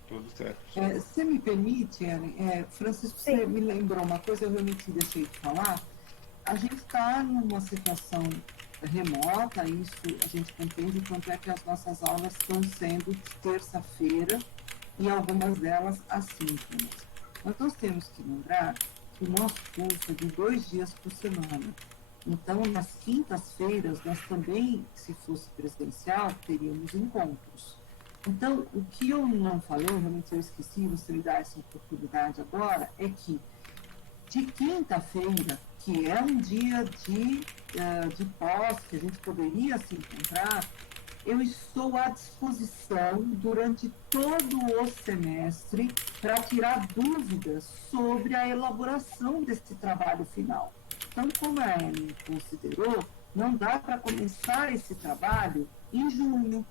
Tudo certo. Você me permite, Ellen? Francisco, Sim. Você me lembrou uma coisa, eu realmente deixei de falar. A gente está numa situação remota, isso a gente compreende, tanto é que as nossas aulas estão sendo de terça-feira e algumas delas assíncronas. Mas nós temos que lembrar que o nosso curso é de 2 dias por semana. Então, nas quintas-feiras, nós também, se fosse presencial, teríamos encontros. Então, o que eu não falei, realmente eu esqueci, você me dá essa oportunidade agora, é que de quinta-feira, que é um dia de pós, que a gente poderia se encontrar, eu estou à disposição durante todo o semestre para tirar dúvidas sobre a elaboração desse trabalho final. Então, como a Ellen considerou, não dá para começar esse trabalho em junho.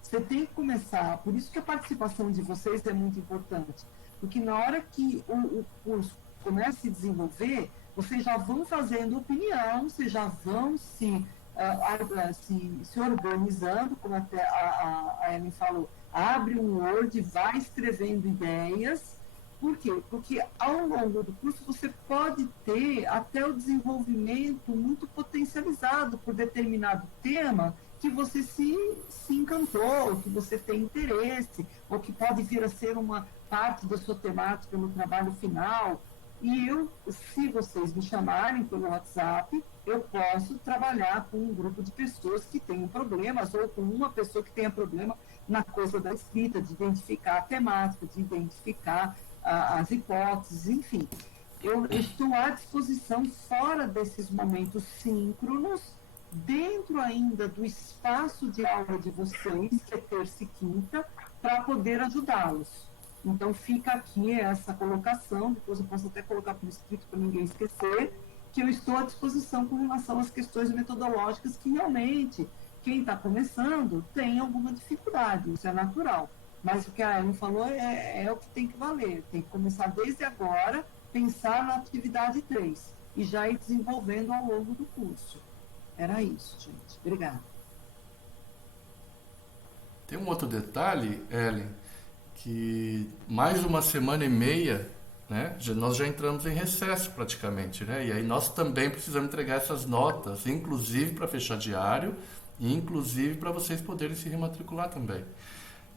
Você tem que começar, por isso que a participação de vocês é muito importante, porque na hora que o curso começa a se desenvolver, vocês já vão fazendo opinião, vocês já vão se organizando, como até a Ellen falou, abre um Word, vai escrevendo ideias. Por quê? Porque ao longo do curso você pode ter até o desenvolvimento muito potencializado por determinado tema que você se encantou, que você tem interesse, ou que pode vir a ser uma parte da sua temática no trabalho final. E eu, se vocês me chamarem pelo WhatsApp, eu posso trabalhar com um grupo de pessoas que tenham problemas, ou com uma pessoa que tenha problema na coisa da escrita, de identificar a temática, de identificar as hipóteses, enfim. Eu estou à disposição fora desses momentos síncronos, dentro ainda do espaço de aula de vocês, que é terça e quinta, para poder ajudá-los. Então, fica aqui essa colocação, depois eu posso até colocar por escrito para ninguém esquecer, que eu estou à disposição com relação às questões metodológicas que realmente, quem está começando, tem alguma dificuldade, isso é natural. Mas o que a Ellen falou é o que tem que valer, tem que começar desde agora, pensar na atividade 3 e já ir desenvolvendo ao longo do curso. Era isso, gente. Obrigada. Tem um outro detalhe, Ellen, que mais uma semana e meia, né, nós já entramos em recesso praticamente, né? E aí nós também precisamos entregar essas notas, inclusive para fechar diário e inclusive para vocês poderem se rematricular também.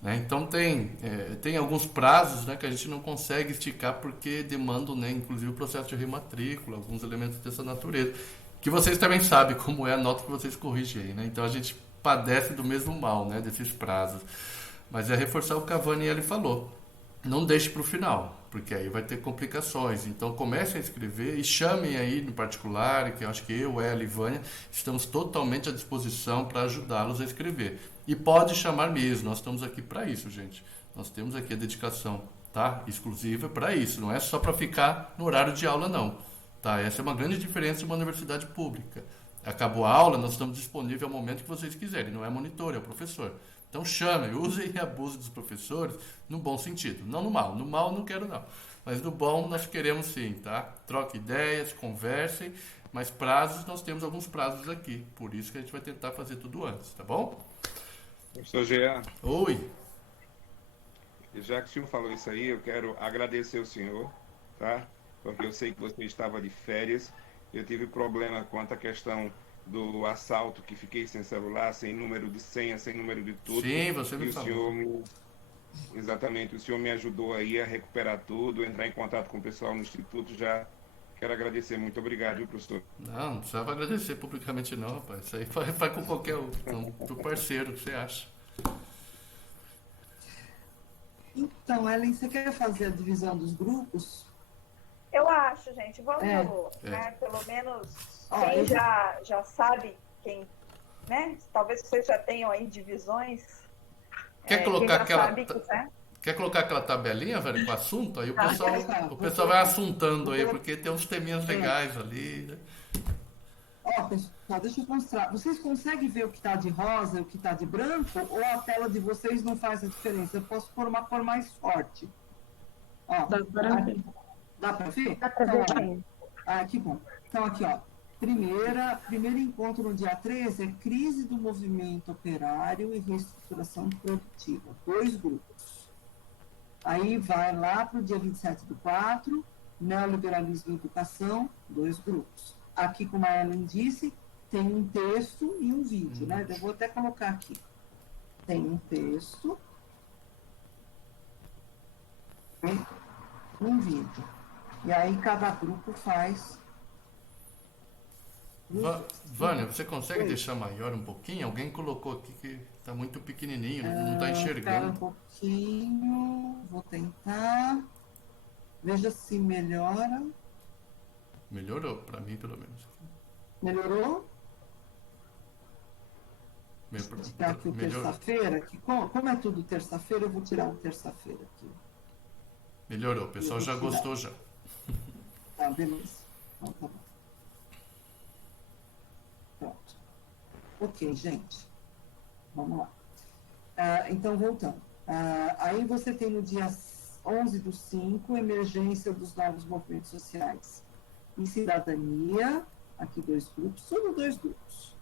Né? Então tem alguns prazos, né, que a gente não consegue esticar porque demandam, né, inclusive o processo de rematrícula, alguns elementos dessa natureza, que vocês também sabem como é a nota que vocês corrigem aí, né? Então a gente padece do mesmo mal, né, desses prazos. Mas é reforçar o que a Vânia ele falou. Não deixe para o final, porque aí vai ter complicações. Então comecem a escrever e chamem aí no particular, que eu acho que eu, ela e Vânia estamos totalmente à disposição para ajudá-los a escrever. E pode chamar mesmo, nós estamos aqui para isso, gente. Nós temos aqui a dedicação, tá? Exclusiva para isso, não é só para ficar no horário de aula, não. Tá? Essa é uma grande diferença de uma universidade pública. Acabou a aula, nós estamos disponíveis ao momento que vocês quiserem, não é monitor, é o professor. Então chamem, usem e abusem dos professores no bom sentido, não no mal. No mal não quero não, mas no bom nós queremos sim, tá? Troquem ideias, conversem, mas prazos, nós temos alguns prazos aqui, por isso que a gente vai tentar fazer tudo antes, tá bom? Professor Jean. Oi. Já que o senhor falou isso aí, eu quero agradecer ao senhor, tá? Porque eu sei que você estava de férias, eu tive problema quanto à questão do assalto, que fiquei sem celular, sem número de senha, sem número de tudo. Sim, você me falou. Exatamente, o senhor me ajudou aí a recuperar tudo, entrar em contato com o pessoal no Instituto, já quero agradecer. Muito obrigado, viu, professor? Não precisava agradecer publicamente não, rapaz. Isso aí faz com qualquer do parceiro, o que você acha? Então, Ellen, você quer fazer a divisão dos grupos? Eu acho, gente, vamos, né, pelo menos quem já sabe, quem, né, talvez vocês já tenham aí divisões. Quer colocar aquela tabelinha, velho, com assunto? Aí o pessoal vai assuntando aí, porque tem uns teminhas legais ali, né? Pessoal, deixa eu mostrar. Vocês conseguem ver o que está de rosa e o que está de branco? Ou a tela de vocês não faz a diferença? Eu posso pôr uma cor mais forte. Dá para ver? Dá para ver? Dá para ver. Então, que bom. Então, aqui, ó. Primeiro encontro no dia 13 é crise do movimento operário e reestruturação produtiva. 2 grupos. Aí vai lá para o dia 27/4, neoliberalismo e educação, 2 grupos. Aqui, como a Ellen disse, tem um texto e um vídeo, né? Eu vou até colocar aqui. Tem um texto e um vídeo. E aí cada grupo faz... Vânia, você consegue deixar maior um pouquinho? Alguém colocou aqui que está muito pequenininho, não está enxergando. Espera um pouquinho, vou tentar. Veja se melhora. Melhorou, para mim pelo menos. Melhorou? Vou tirar aqui o terça-feira. Como é tudo terça-feira, eu vou tirar o terça-feira aqui. Melhorou, o pessoal já gostou já. Tá, beleza. Então, tá bom. Ok, gente. Vamos lá. Então, voltando. Aí você tem no dia 11/5, emergência dos novos movimentos sociais e cidadania, aqui 2 grupos, tudo 2 grupos.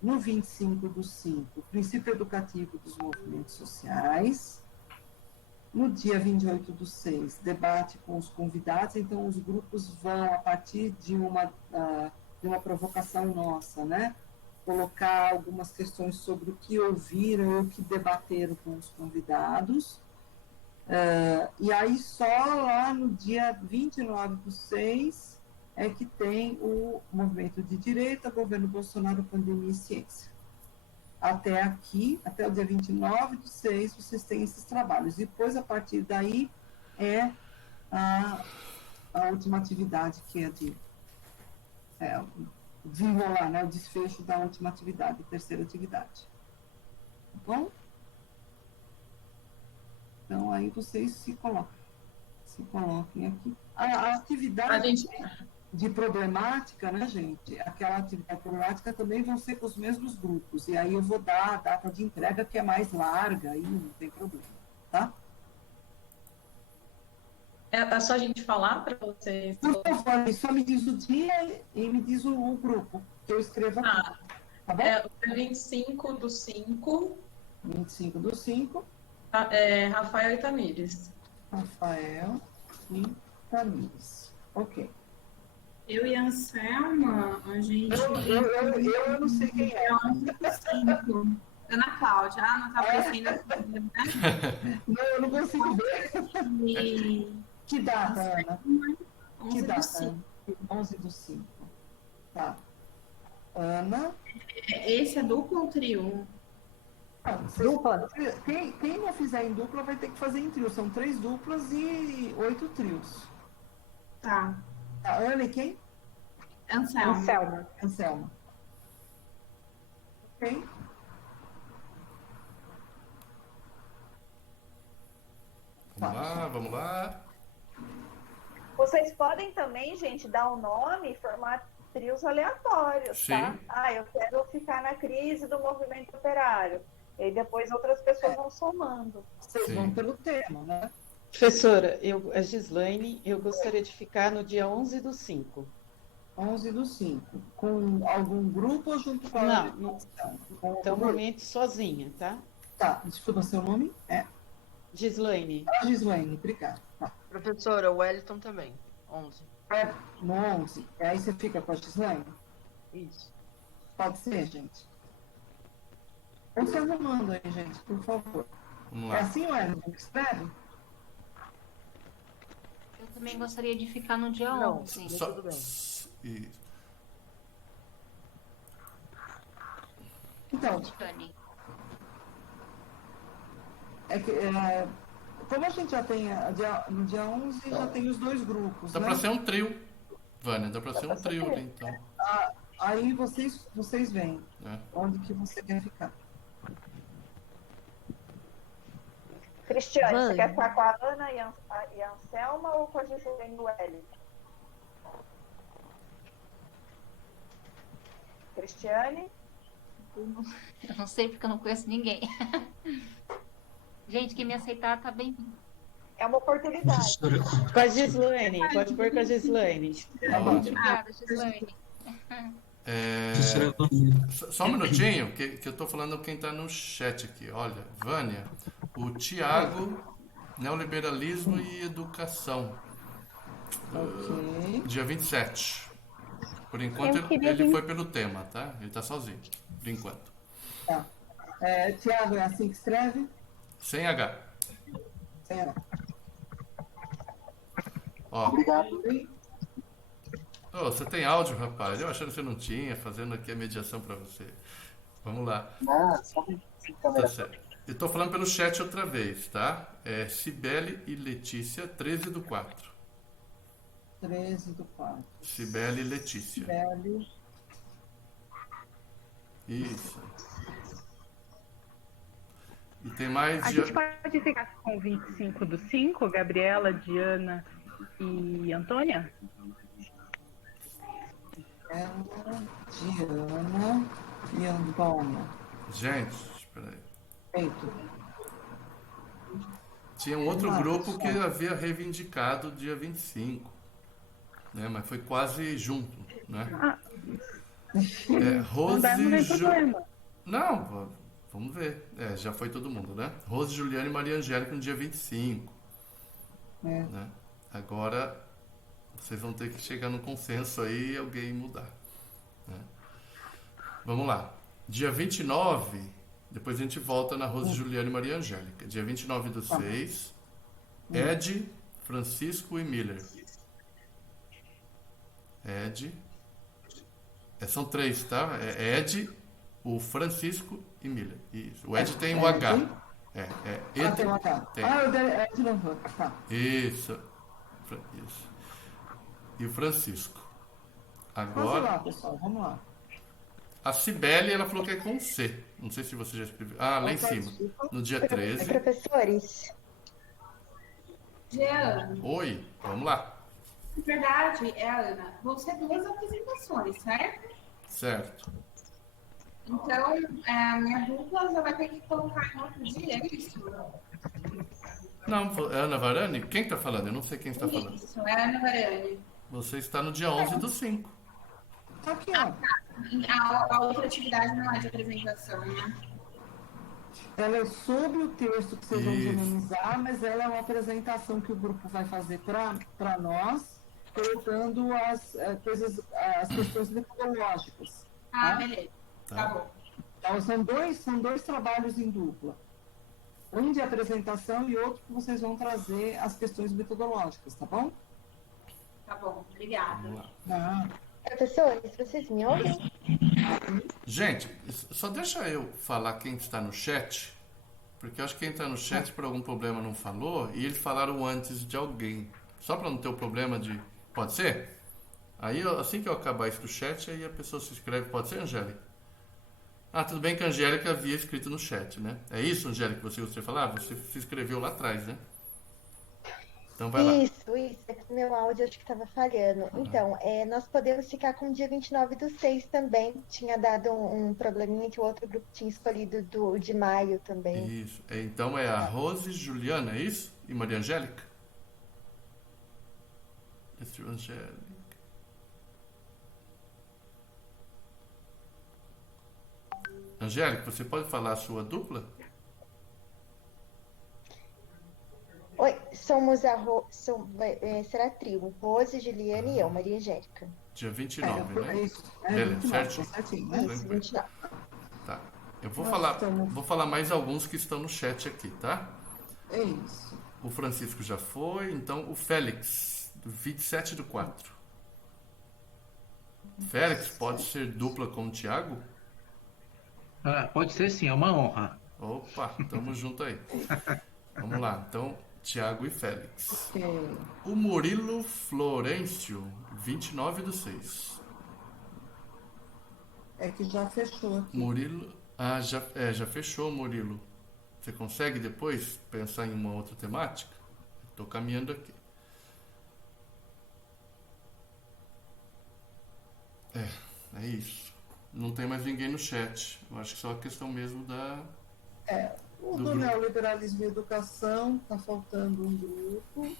No 25/5, princípio educativo dos movimentos sociais. No dia 28/6, debate com os convidados, então os grupos vão, a partir de uma provocação nossa, né? Colocar algumas questões sobre o que ouviram ou o que debateram com os convidados. E aí só lá no dia 29/6 é que tem o movimento de direita, governo Bolsonaro, pandemia e ciência. Até aqui, até o dia 29/6, vocês têm esses trabalhos. Depois, a partir daí, é a última atividade, que é de desenrolar, né, o desfecho da última atividade, terceira atividade. Tá bom? Então, aí vocês se coloquem aqui. A atividade de problemática, né, gente? Aquela atividade problemática também vão ser com os mesmos grupos. E aí eu vou dar a data de entrega, que é mais larga, aí não tem problema, tá? É só a gente falar para vocês? Por favor, só me diz o dia e me diz o grupo, que eu escrevo aqui. Tá bom? O 25/5. 25/5. Rafael e Tamires. Rafael e Tamires. Ok. Eu e a Anselma, a gente... Eu não sei quem é. 11/5. Ana Cláudia. Não está aparecendo aqui, né? Não, eu não consigo ver. Que data, Ana? 11/5. 11/5. Tá. Ana. Esse é duplo ou trio? Dupla. Quem não fizer em dupla vai ter que fazer em trio. São 3 duplas e 8 trios. Tá. A Ana e quem? Anselma. Anselma. Ok. Vamos lá. Vocês podem também, gente, dar um nome e formar trios aleatórios, tá? Sim. Eu quero ficar na crise do movimento operário. E aí depois outras pessoas vão somando. Vocês vão pelo tema, né? Professora, a Gislaine, eu gostaria de ficar no dia 11/5. 11/5. Com algum grupo ou junto com a Não. Então, momento sozinha, tá? Tá, desculpa, seu nome? Gislaine. Gislaine, obrigado. Tá. Professora, o Wellington também, 11. No 11. Aí você fica com a Gislaine? Isso. Pode ser, gente? Vamos se arrumando aí, gente, por favor. Vamos lá. É assim, Wellington, que escreve? Eu também gostaria de ficar no dia 11. Tudo bem. Então, como a gente já tem, no dia 11, já tem os 2 grupos, Dá né? para ser um trio, Vânia. Dá para ser um trio ali, então. Aí vocês veem onde que você quer ficar. Cristiane, você quer ficar com a Ana e a Anselma ou com a Gislaine e o Wellington? Cristiane? Eu não sei porque eu não conheço ninguém. Gente, quem me aceitar tá bem-vindo. É uma oportunidade. Com a Gislaine, pode pôr com a Gislaine. Obrigada, Gislaine. Só um minutinho, que eu estou falando quem está no chat aqui. Olha, Vânia, o Tiago, Neoliberalismo e Educação. Dia 27. Por enquanto ele foi pelo tema, tá? Ele está sozinho, por enquanto. Tá. Tiago, é assim que escreve? Sem H. Sem H. Ó. Obrigado. Você tem áudio, rapaz? Eu achando que você não tinha, fazendo aqui a mediação para você. Vamos lá. Tá certo. Eu estou falando pelo chat outra vez, tá? Cibele e Letícia, 13/4. 13/4. Cibele e Letícia. Cibele. Isso. E tem mais... A gente pode ficar com 25/5, Gabriela, Diana e Antônia? Diana e Antônia. Gente, espera aí. Feito. Tinha um outro grupo que havia reivindicado dia 25, né? Mas foi quase junto, né? Rose... Não tem problema. Não, vamos ver. Já foi todo mundo, né? Rose, Juliane e Maria Angélica no dia 25. Né? Agora, vocês vão ter que chegar no consenso aí e alguém mudar. Né? Vamos lá. Dia 29, depois a gente volta na Rose, Juliane e Maria Angélica. Dia 29/6, Ed, Francisco e Miller. Ed. São 3, tá? Ed, o Francisco e Miller. Isso. O Ed tem o H. Ed. Tem o H. Tem. O Ed não foi. Tá. Isso. E o Francisco. Agora. Vamos lá, pessoal, vamos lá. A Cibele, ela falou que é com C. Não sei se você já escreveu. Lá em cima. No dia 13. Professores. Jean. Oi, vamos lá. Na verdade, Ana, vão ser 2 apresentações, certo? Certo. Então, a minha dupla já vai ter que colocar em outro dia, é isso? Não, é Ana Varani? Quem está falando? Eu não sei quem está falando. Isso, é a Ana Varani. Você está no dia 11/5. Aqui, ó. A outra atividade não é de apresentação, né? Ela é sobre o texto que vocês vão dinamizar, mas ela é uma apresentação que o grupo vai fazer para nós, colocando as questões metodológicas. Tá? Beleza. Tá bom. Então, são dois trabalhos em dupla. Um de apresentação e outro que vocês vão trazer as questões metodológicas, tá bom? Tá bom, obrigada. Professores, vocês me ouvem? Gente, só deixa eu falar quem está no chat, porque eu acho que quem está no chat por algum problema não falou, e eles falaram antes de alguém. Só para não ter o problema de... Pode ser? Aí, assim que eu acabar isso do chat, aí a pessoa se inscreve. Pode ser, Angélica? Tudo bem que a Angélica havia escrito no chat, né? É isso, Angélica, que você gostaria de falar? Você se inscreveu lá atrás, né? Então vai lá. Isso. É que meu áudio acho que estava falhando. Então, nós podemos ficar com o dia 29/6 também. Tinha dado um probleminha que o outro grupo tinha escolhido de maio também. Isso. Então é a Rose, Juliana, é isso? E Maria Angélica? Angélica. Angélica, você pode falar a sua dupla? Oi, será trio, Rose, Juliane e eu, Maria Angélica. Dia 29, né? Isso. Beleza, certinho. Né? Isso, 29. Tá. Eu vou falar mais alguns que estão no chat aqui, tá? É isso. O Francisco já foi, então o Félix, do 27/4. Félix, pode ser dupla com o Thiago? Pode ser sim, é uma honra. Opa, tamo junto aí. Vamos lá, então, Thiago e Félix. Okay. O Murilo Florencio, 29/6. É que já fechou aqui. Murilo... já fechou, Murilo. Você consegue depois pensar em uma outra temática? Estou caminhando aqui. É isso. Não tem mais ninguém no chat. Eu acho que só a questão mesmo da... do neoliberalismo e educação, está faltando um grupo.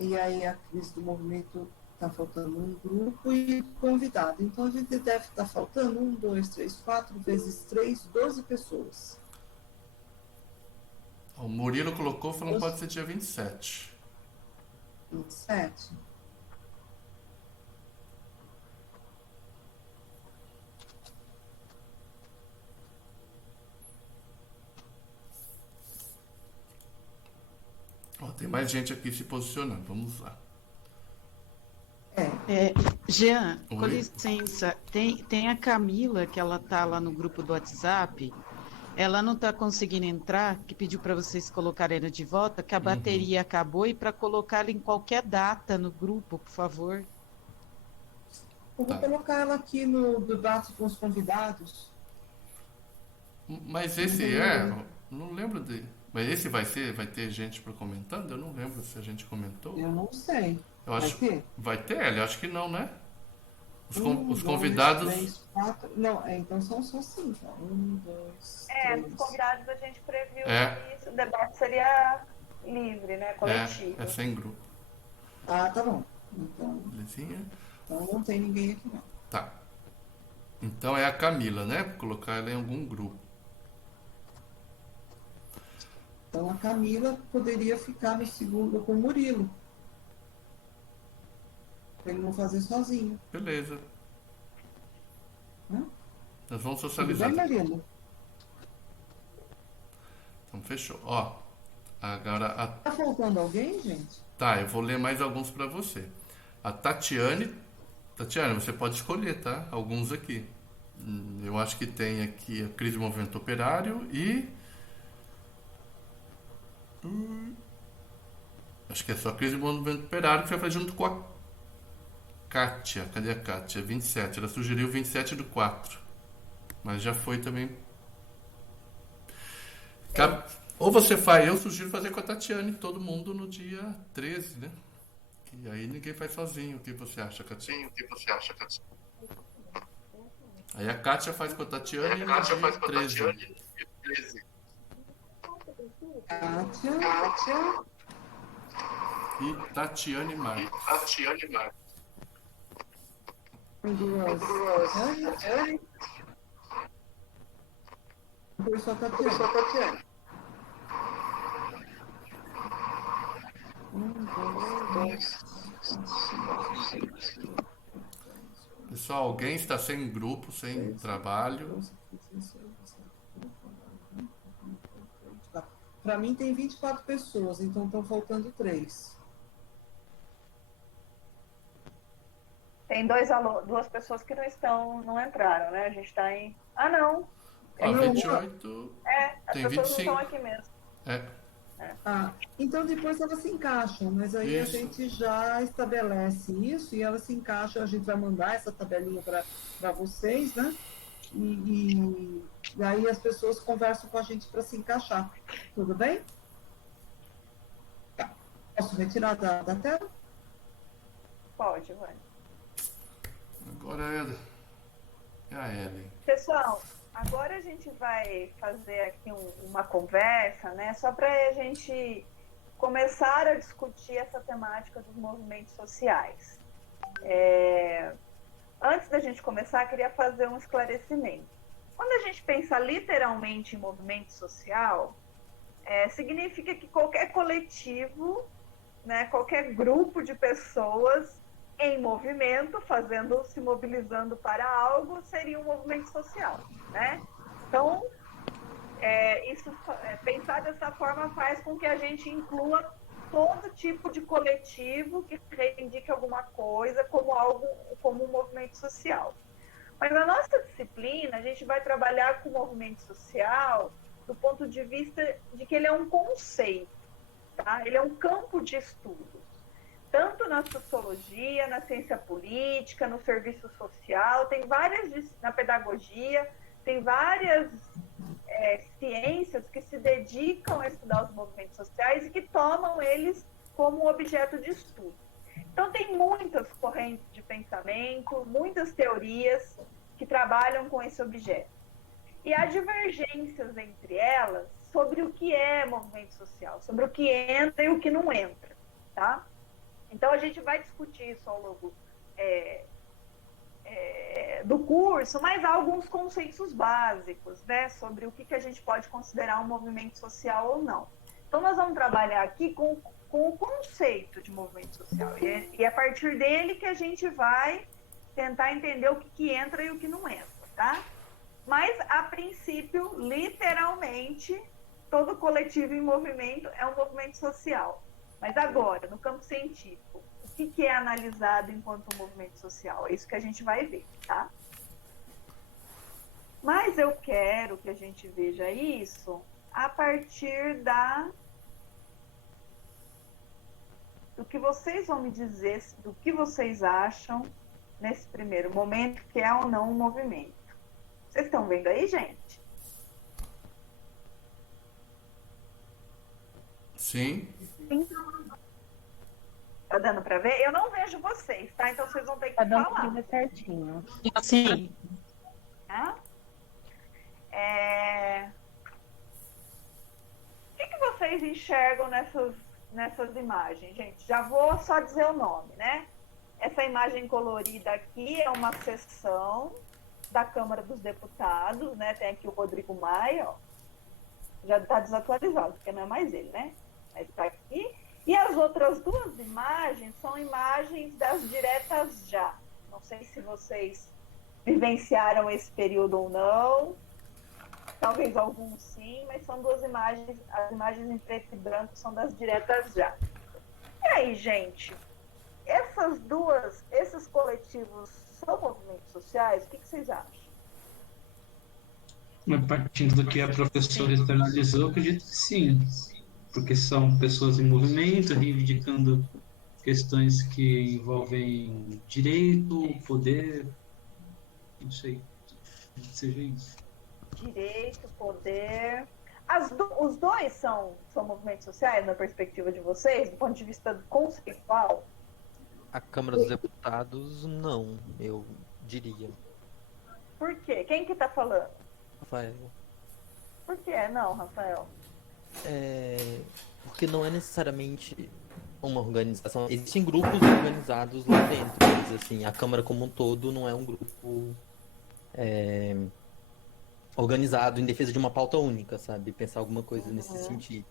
E aí a crise do movimento, está faltando um grupo e convidado. Então a gente deve estar faltando 1, 2, 3, 4 vezes 3, 12 pessoas. O Murilo colocou, falando que pode ser dia 27. 27? Tem mais gente aqui se posicionando. Vamos lá. Jean, Oi? com licença, tem a Camila, que ela tá lá no grupo do WhatsApp. Ela não está conseguindo entrar, que pediu para vocês colocarem ela de volta, que a bateria acabou, e para colocar em qualquer data no grupo, por favor. Eu vou colocar ela aqui no debate com os convidados. Mas esse não lembro de... Mas esse vai ter gente para comentando? Eu não lembro se a gente comentou. Eu não sei. Vai ter? Eu acho que não, né? Os convidados. 2, 3, 4. Não, então são só 5. 1, 2, 3. Nos convidados a gente previu É. isso. O debate seria livre, né? Coletivo. É sem grupo. Ah, tá bom. Então Belezinha? não tem ninguém aqui, não. Tá. Então é a Camila, né? Vou colocar ela em algum grupo. Então a Camila poderia ficar no segundo com o Murilo. Pra ele não fazer sozinho. Beleza. Né? Nós vamos Tudo socializar. bem, Marilo? Então fechou. Ó, agora Tá faltando alguém, gente? Tá, eu vou ler mais alguns para você. A Tatiane, você pode escolher, tá? Alguns aqui. Eu acho que tem aqui a crise do movimento operário e acho que é só a crise do movimento operário que vai fazer junto com a Kátia. Cadê a Kátia? 27. Ela sugeriu 27/4. Mas já foi também. Ou você faz, eu sugiro fazer com a Tatiane, todo mundo no dia 13, né? E aí ninguém faz sozinho. O que você acha, Kátia? Aí a Kátia faz com a Tatiane no dia 13. Kátia. E Tatiane Marques. Depois só Tatiane. 1, 2, 3. Pessoal, alguém está sem grupo, sem trabalho? Para mim tem 24 pessoas, então estão faltando 3. Tem duas pessoas que não entraram, né? A gente está em. Ah, não. Ah, 28. As tem pessoas 25. não estão aqui mesmo. Então depois elas se encaixam, mas aí Isso. a gente já estabelece isso e elas se encaixam, a gente vai mandar essa tabelinha para vocês, né? E aí as pessoas conversam com a gente para se encaixar. Tudo bem? Posso retirar da tela? Pode, vai. Agora é a Ellen. Pessoal, agora a gente vai fazer aqui uma conversa, né? Só para a gente começar a discutir essa temática dos movimentos sociais. Antes da gente começar, queria fazer um esclarecimento. Quando a gente pensa literalmente em movimento social, significa que qualquer coletivo, né, qualquer grupo de pessoas em movimento, se mobilizando para algo, seria um movimento social, né? Então, pensar dessa forma faz com que a gente inclua todo tipo de coletivo que reivindique alguma coisa como um movimento social. Mas na nossa disciplina, a gente vai trabalhar com o movimento social do ponto de vista de que ele é um conceito, tá? Ele é um campo de estudos. Tanto na sociologia, na ciência política, no serviço social, na pedagogia, tem várias ciências que se dedicam a estudar os movimentos sociais e que tomam eles como objeto de estudo. Então, tem muitas correntes de pensamento, muitas teorias que trabalham com esse objeto. E há divergências entre elas sobre o que é movimento social, sobre o que entra e o que não entra, tá? Então, a gente vai discutir isso ao longo do curso, mas há alguns consensos básicos, né, sobre o que a gente pode considerar um movimento social ou não. Então, nós vamos trabalhar aqui com o conceito de movimento social. E é a partir dele que a gente vai tentar entender o que entra e o que não entra, tá? Mas, a princípio, literalmente, todo coletivo em movimento é um movimento social. Mas agora, no campo científico, o que é analisado enquanto um movimento social? É isso que a gente vai ver, tá? Mas eu quero que a gente veja isso a partir do que vocês vão me dizer, do que vocês acham nesse primeiro momento, que é ou não um movimento. Vocês estão vendo aí, gente? Sim. Tá dando para ver? Eu não vejo vocês, tá? Então vocês vão ter que Tá dando falar. pra ver certinho. Sim. Tá? O que vocês enxergam nessas imagens, gente? Já vou só dizer o nome, né? Essa imagem colorida aqui é uma sessão da Câmara dos Deputados, né? Tem aqui o Rodrigo Maia, ó. Já está desatualizado, porque não é mais ele, né? Mas está aqui. E as outras duas imagens são imagens das diretas já. Não sei se vocês vivenciaram esse período ou não. Talvez alguns sim, mas são duas imagens. As imagens em preto e branco são das diretas já. E aí, gente? Esses coletivos são movimentos sociais? O que vocês acham? Partindo do que a professora externalizou, acredito que sim, porque são pessoas em movimento, reivindicando questões que envolvem direito, poder, não sei, seja isso. Direito, poder... Os dois são movimentos sociais, na perspectiva de vocês, do ponto de vista conceitual? A Câmara dos Deputados, não, eu diria. Por quê? Quem que tá falando? Rafael. Por que não, Rafael? Porque não é necessariamente uma organização. Existem grupos organizados lá dentro, mas assim, a Câmara como um todo não é um grupo organizado em defesa de uma pauta única, sabe? Pensar alguma coisa nesse sentido.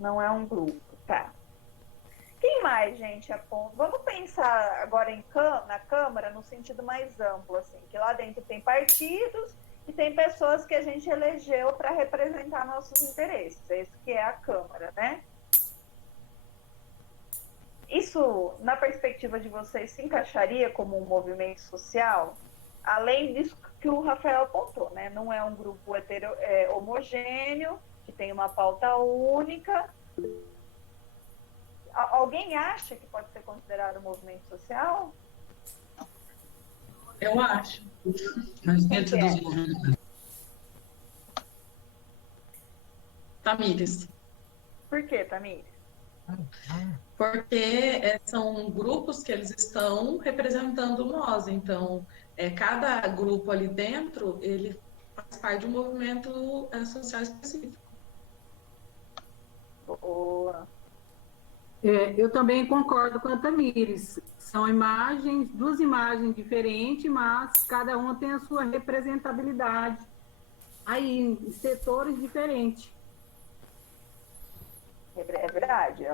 Não é um grupo, tá. Quem mais, gente, aponta? Vamos pensar agora na Câmara no sentido mais amplo, assim, que lá dentro tem partidos e tem pessoas que a gente elegeu para representar nossos interesses. É isso que é a Câmara, né? Isso, na perspectiva de vocês, se encaixaria como um movimento social? Além disso que o Rafael apontou, né? Não é um grupo homogêneo, que tem uma pauta única. Alguém acha que pode ser considerado um movimento social? Eu acho. Mas dentro dos movimentos. Tamires. Por que, Tamires? Porque são grupos que eles estão representando nós. Então, cada grupo ali dentro, ele faz parte de um movimento social específico. Boa. Eu também concordo com a Tamires. São duas imagens diferentes, mas cada uma tem a sua representabilidade aí, em setores diferentes. É verdade.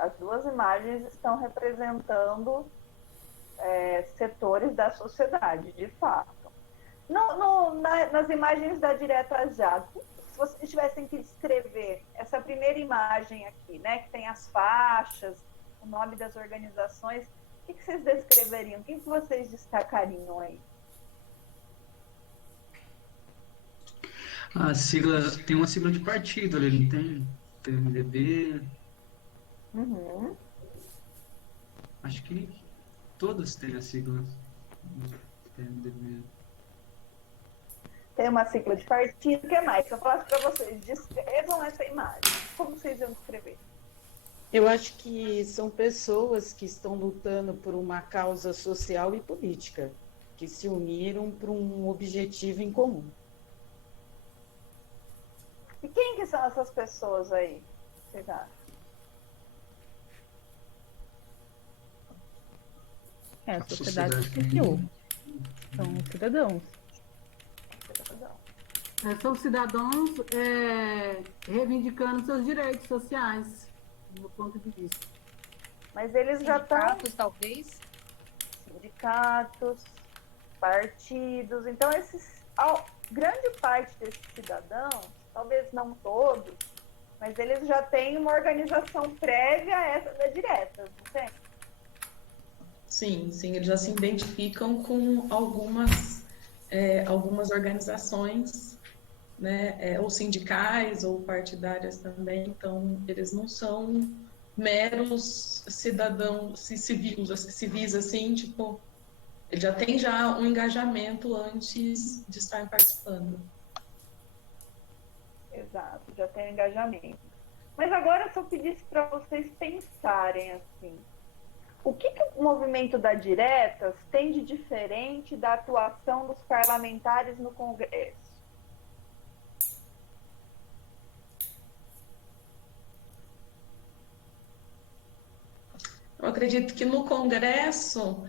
As duas imagens estão representando setores da sociedade, de fato. Nas imagens da direta já, se vocês tivessem que descrever essa primeira imagem aqui, né, que tem as faixas, o nome das organizações, o que vocês descreveriam? O que vocês destacariam aí? A sigla, tem uma sigla de partido ali, não tem? PMDB. Acho que todas têm a sigla PMDB. Tem uma sigla de partido. O que mais? Se eu falasse para vocês, descrevam essa imagem. Como vocês iam descrever? Eu acho que são pessoas que estão lutando por uma causa social e política, que se uniram para um objetivo em comum. E quem que são essas pessoas aí? Vocês acham? A sociedade civil. São cidadãos. São cidadãos reivindicando seus direitos sociais, do meu ponto de vista. Mas eles já estão... Sindicatos, talvez? Sindicatos, partidos. Então, grande parte desses cidadãos, talvez não todos, mas eles já têm uma organização prévia a essa da direta, não tem? Sim, eles já se identificam com algumas organizações, né, ou sindicais ou partidárias também. Então, eles não são meros cidadãos civis, assim, tipo, ele já tem um engajamento antes de estar participando. Exato, já tem engajamento. Mas agora, se eu pedisse para vocês pensarem assim, o que o movimento da Diretas tem de diferente da atuação dos parlamentares no Congresso? Eu acredito que no Congresso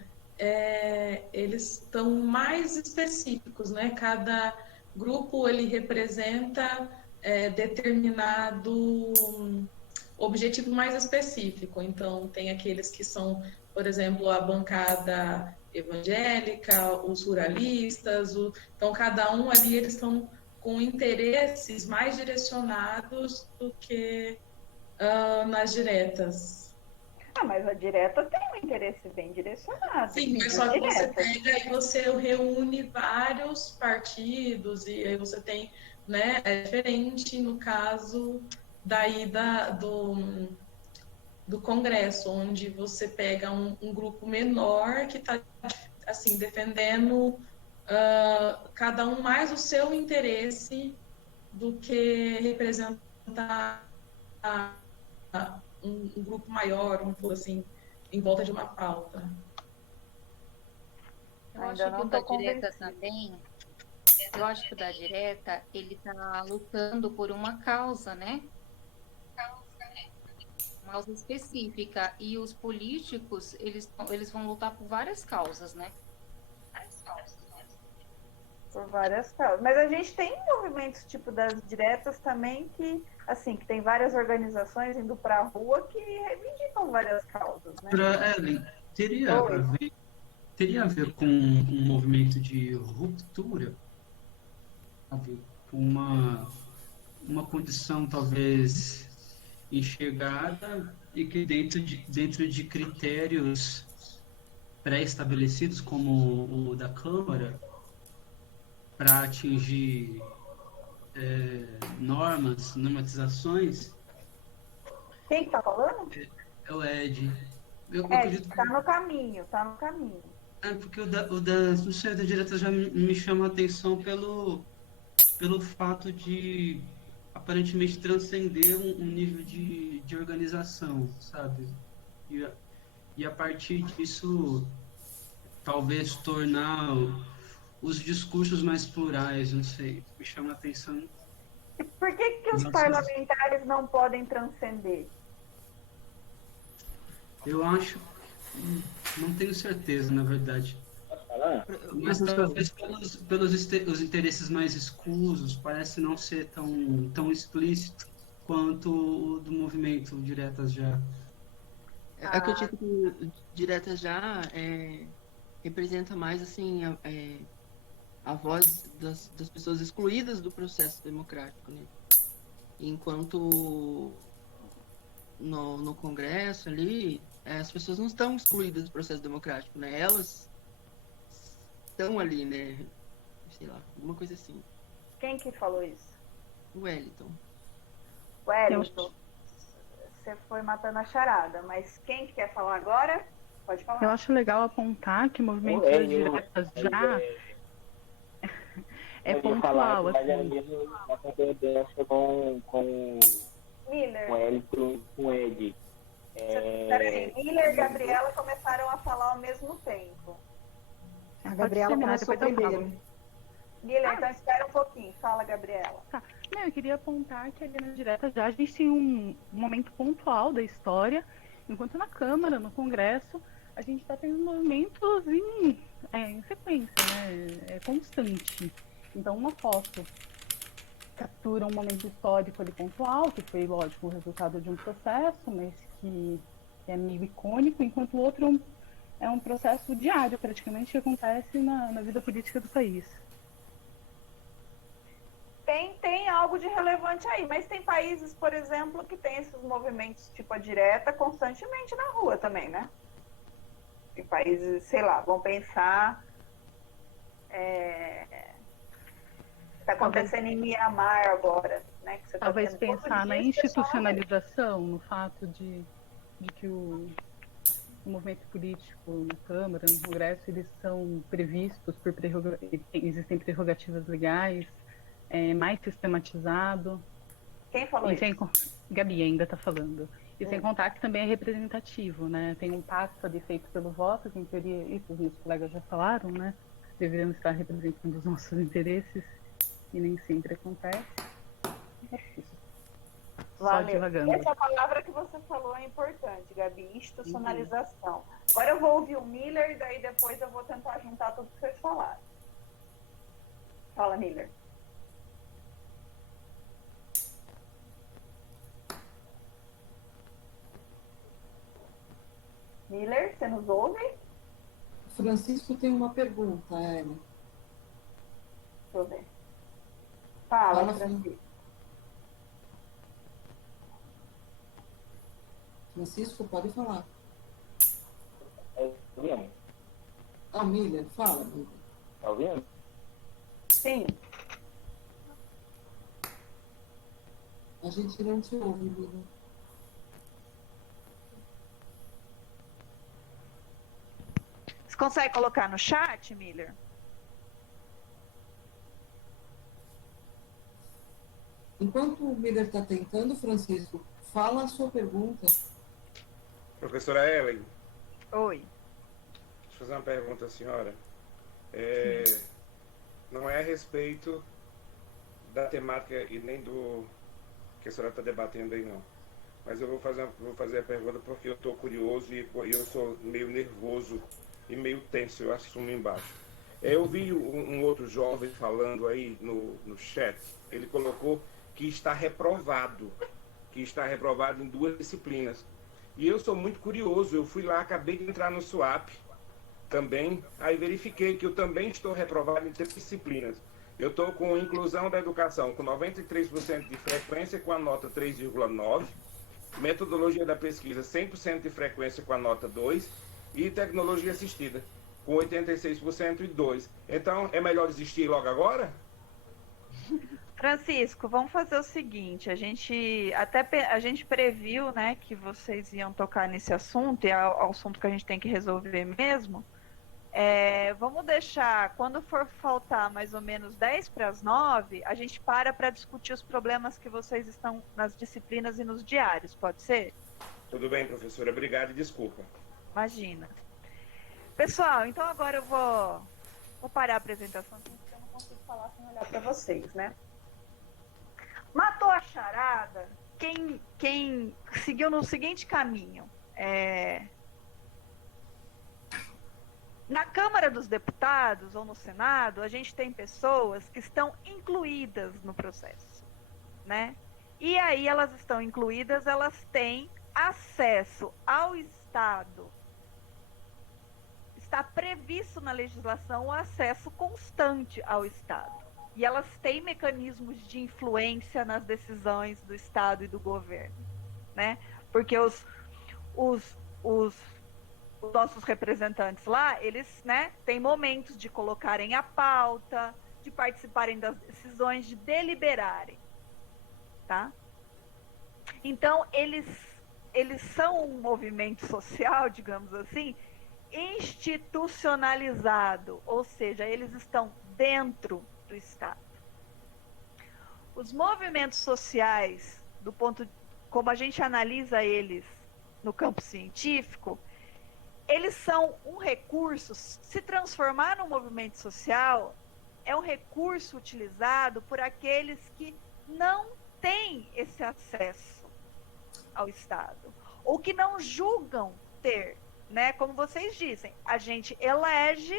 eles estão mais específicos, né? Cada grupo ele representa determinado objetivo mais específico. Então, tem aqueles que são, por exemplo, a bancada evangélica, os ruralistas. Então, cada um ali eles estão com interesses mais direcionados do que nas diretas. Mas a direta tem um interesse bem direcionado. Sim, mas só que você pega e você reúne vários partidos e aí você tem, né, é diferente no caso daí do Congresso, onde você pega um grupo menor que está assim, defendendo cada um mais o seu interesse do que representar um grupo maior, assim, em volta de uma pauta. Eu acho que o da direta também, eu acho que o da direta, ele está lutando por uma causa, né? Uma causa específica. E os políticos, eles vão lutar por várias causas, né? Por várias causas. Mas a gente tem movimentos tipo das diretas também que, assim, que tem várias organizações indo para a rua que reivindicam várias causas, né? Ellen, teria a ver com um movimento de ruptura, sabe? Uma condição talvez enxergada e que dentro de critérios pré-estabelecidos como o da Câmara, para atingir normatizações. Quem está falando? É o Ed. Está no caminho, Porque não sei, o da direta já me chama a atenção pelo fato de aparentemente transcender um nível de organização, sabe? E a partir disso, talvez tornar os discursos mais plurais, não sei, me chama a atenção. E por que os parlamentares não podem transcender? Eu acho, não tenho certeza, na verdade. Mas talvez pelos os interesses mais escusos, parece não ser tão explícito quanto o do movimento Diretas Já. Eu acredito que Diretas Já representa mais assim a voz das pessoas excluídas do processo democrático, né? Enquanto no Congresso ali, as pessoas não estão excluídas do processo democrático, né? Elas estão ali, né? Sei lá, alguma coisa assim. Quem que falou isso? O Wellington. Wellington, você foi matando a charada, mas quem que quer falar agora? Pode falar. Eu acho legal apontar que o movimento das diretas já é pontual, assim. Uma concordância com Miller. Com o Wellington, com o Ed. Peraí, Miller e Gabriela começaram a falar ao mesmo tempo. A Gabriela começou primeiro. Miller, então espera um pouquinho. Fala, Gabriela. Tá. Não, eu queria apontar que ali na direta já a gente tem um momento pontual da história, enquanto na Câmara, no Congresso, a gente está tendo movimentos em sequência, né? É constante. Então, uma foto captura um momento histórico ali pontual, que foi, lógico, o resultado de um processo, mas que é meio icônico, enquanto o outro é um processo diário, praticamente, que acontece na vida política do país. Tem algo de relevante aí, mas tem países, por exemplo, que tem esses movimentos tipo a direta constantemente na rua também, né? Tem países, sei lá, vão pensar... Está acontecendo em Mianmar agora, né? Que você talvez tá pensar na institucionalização, no fato de que o movimento político na Câmara, no Congresso, eles são previstos existem prerrogativas legais, mais sistematizado. Quem falou isso? Gabi ainda está falando. E sem contar que também é representativo, né? Tem um pacto ali feito pelo voto, que em teoria, isso os meus colegas já falaram, né? Deveriam estar representando os nossos interesses, e nem sempre acontece. É isso. Só Valeu. divagando. Essa palavra que você falou é importante, Gabi, institucionalização. Agora eu vou ouvir o Miller e daí depois eu vou tentar juntar tudo que vocês falaram. Fala, Miller. Miller, você nos ouve? Francisco tem uma pergunta, Ellen. Deixa eu ver. Fala, Fala, Francisco. Francisco, pode falar. ouvindo? Ah, Miller, fala, Miller. Tá ouvindo? Sim. A gente não te ouve, Miller. Você consegue colocar no chat, Miller? Enquanto o Miller está tentando, Francisco, fala a sua pergunta. Professora Ellen, Oi. deixa eu fazer uma pergunta à senhora. Não é a respeito da temática e nem do que a senhora está debatendo aí, não. Mas eu vou fazer a pergunta porque eu estou curioso e eu sou meio nervoso e meio tenso, eu assumo embaixo. Eu vi um outro jovem falando aí no chat, ele colocou que está reprovado em 2 disciplinas. E eu sou muito curioso, eu fui lá, acabei de entrar no SWAP também, aí verifiquei que eu também estou reprovado em 3 disciplinas. Eu estou com inclusão da educação com 93% de frequência com a nota 3,9, metodologia da pesquisa 100% de frequência com a nota 2 e tecnologia assistida com 86% e 2. Então, é melhor desistir logo agora? Francisco, vamos fazer o seguinte, a gente previu, né, que vocês iam tocar nesse assunto, e é o assunto que a gente tem que resolver mesmo. Vamos deixar, quando for faltar mais ou menos 10 para as 9, a gente para discutir os problemas que vocês estão nas disciplinas e nos diários, pode ser? Tudo bem, professora, obrigado e desculpa. Imagina. Pessoal, então agora eu vou parar a apresentação, porque eu não consigo falar sem olhar para vocês, né? Matou a charada quem seguiu no seguinte caminho. Na Câmara dos Deputados ou no Senado, a gente tem pessoas que estão incluídas no processo, né? E aí elas estão incluídas, elas têm acesso ao Estado. Está previsto na legislação o acesso constante ao Estado. E elas têm mecanismos de influência nas decisões do Estado e do governo, né? Porque os nossos representantes lá, eles, né, têm momentos de colocarem a pauta, de participarem das decisões, de deliberarem, tá? Então, eles são um movimento social, digamos assim, institucionalizado, ou seja, eles estão dentro do Estado. Os movimentos sociais, como a gente analisa eles no campo científico, eles são um recurso, se transformar num movimento social é um recurso utilizado por aqueles que não têm esse acesso ao Estado, ou que não julgam ter, né? Como vocês dizem, a gente elege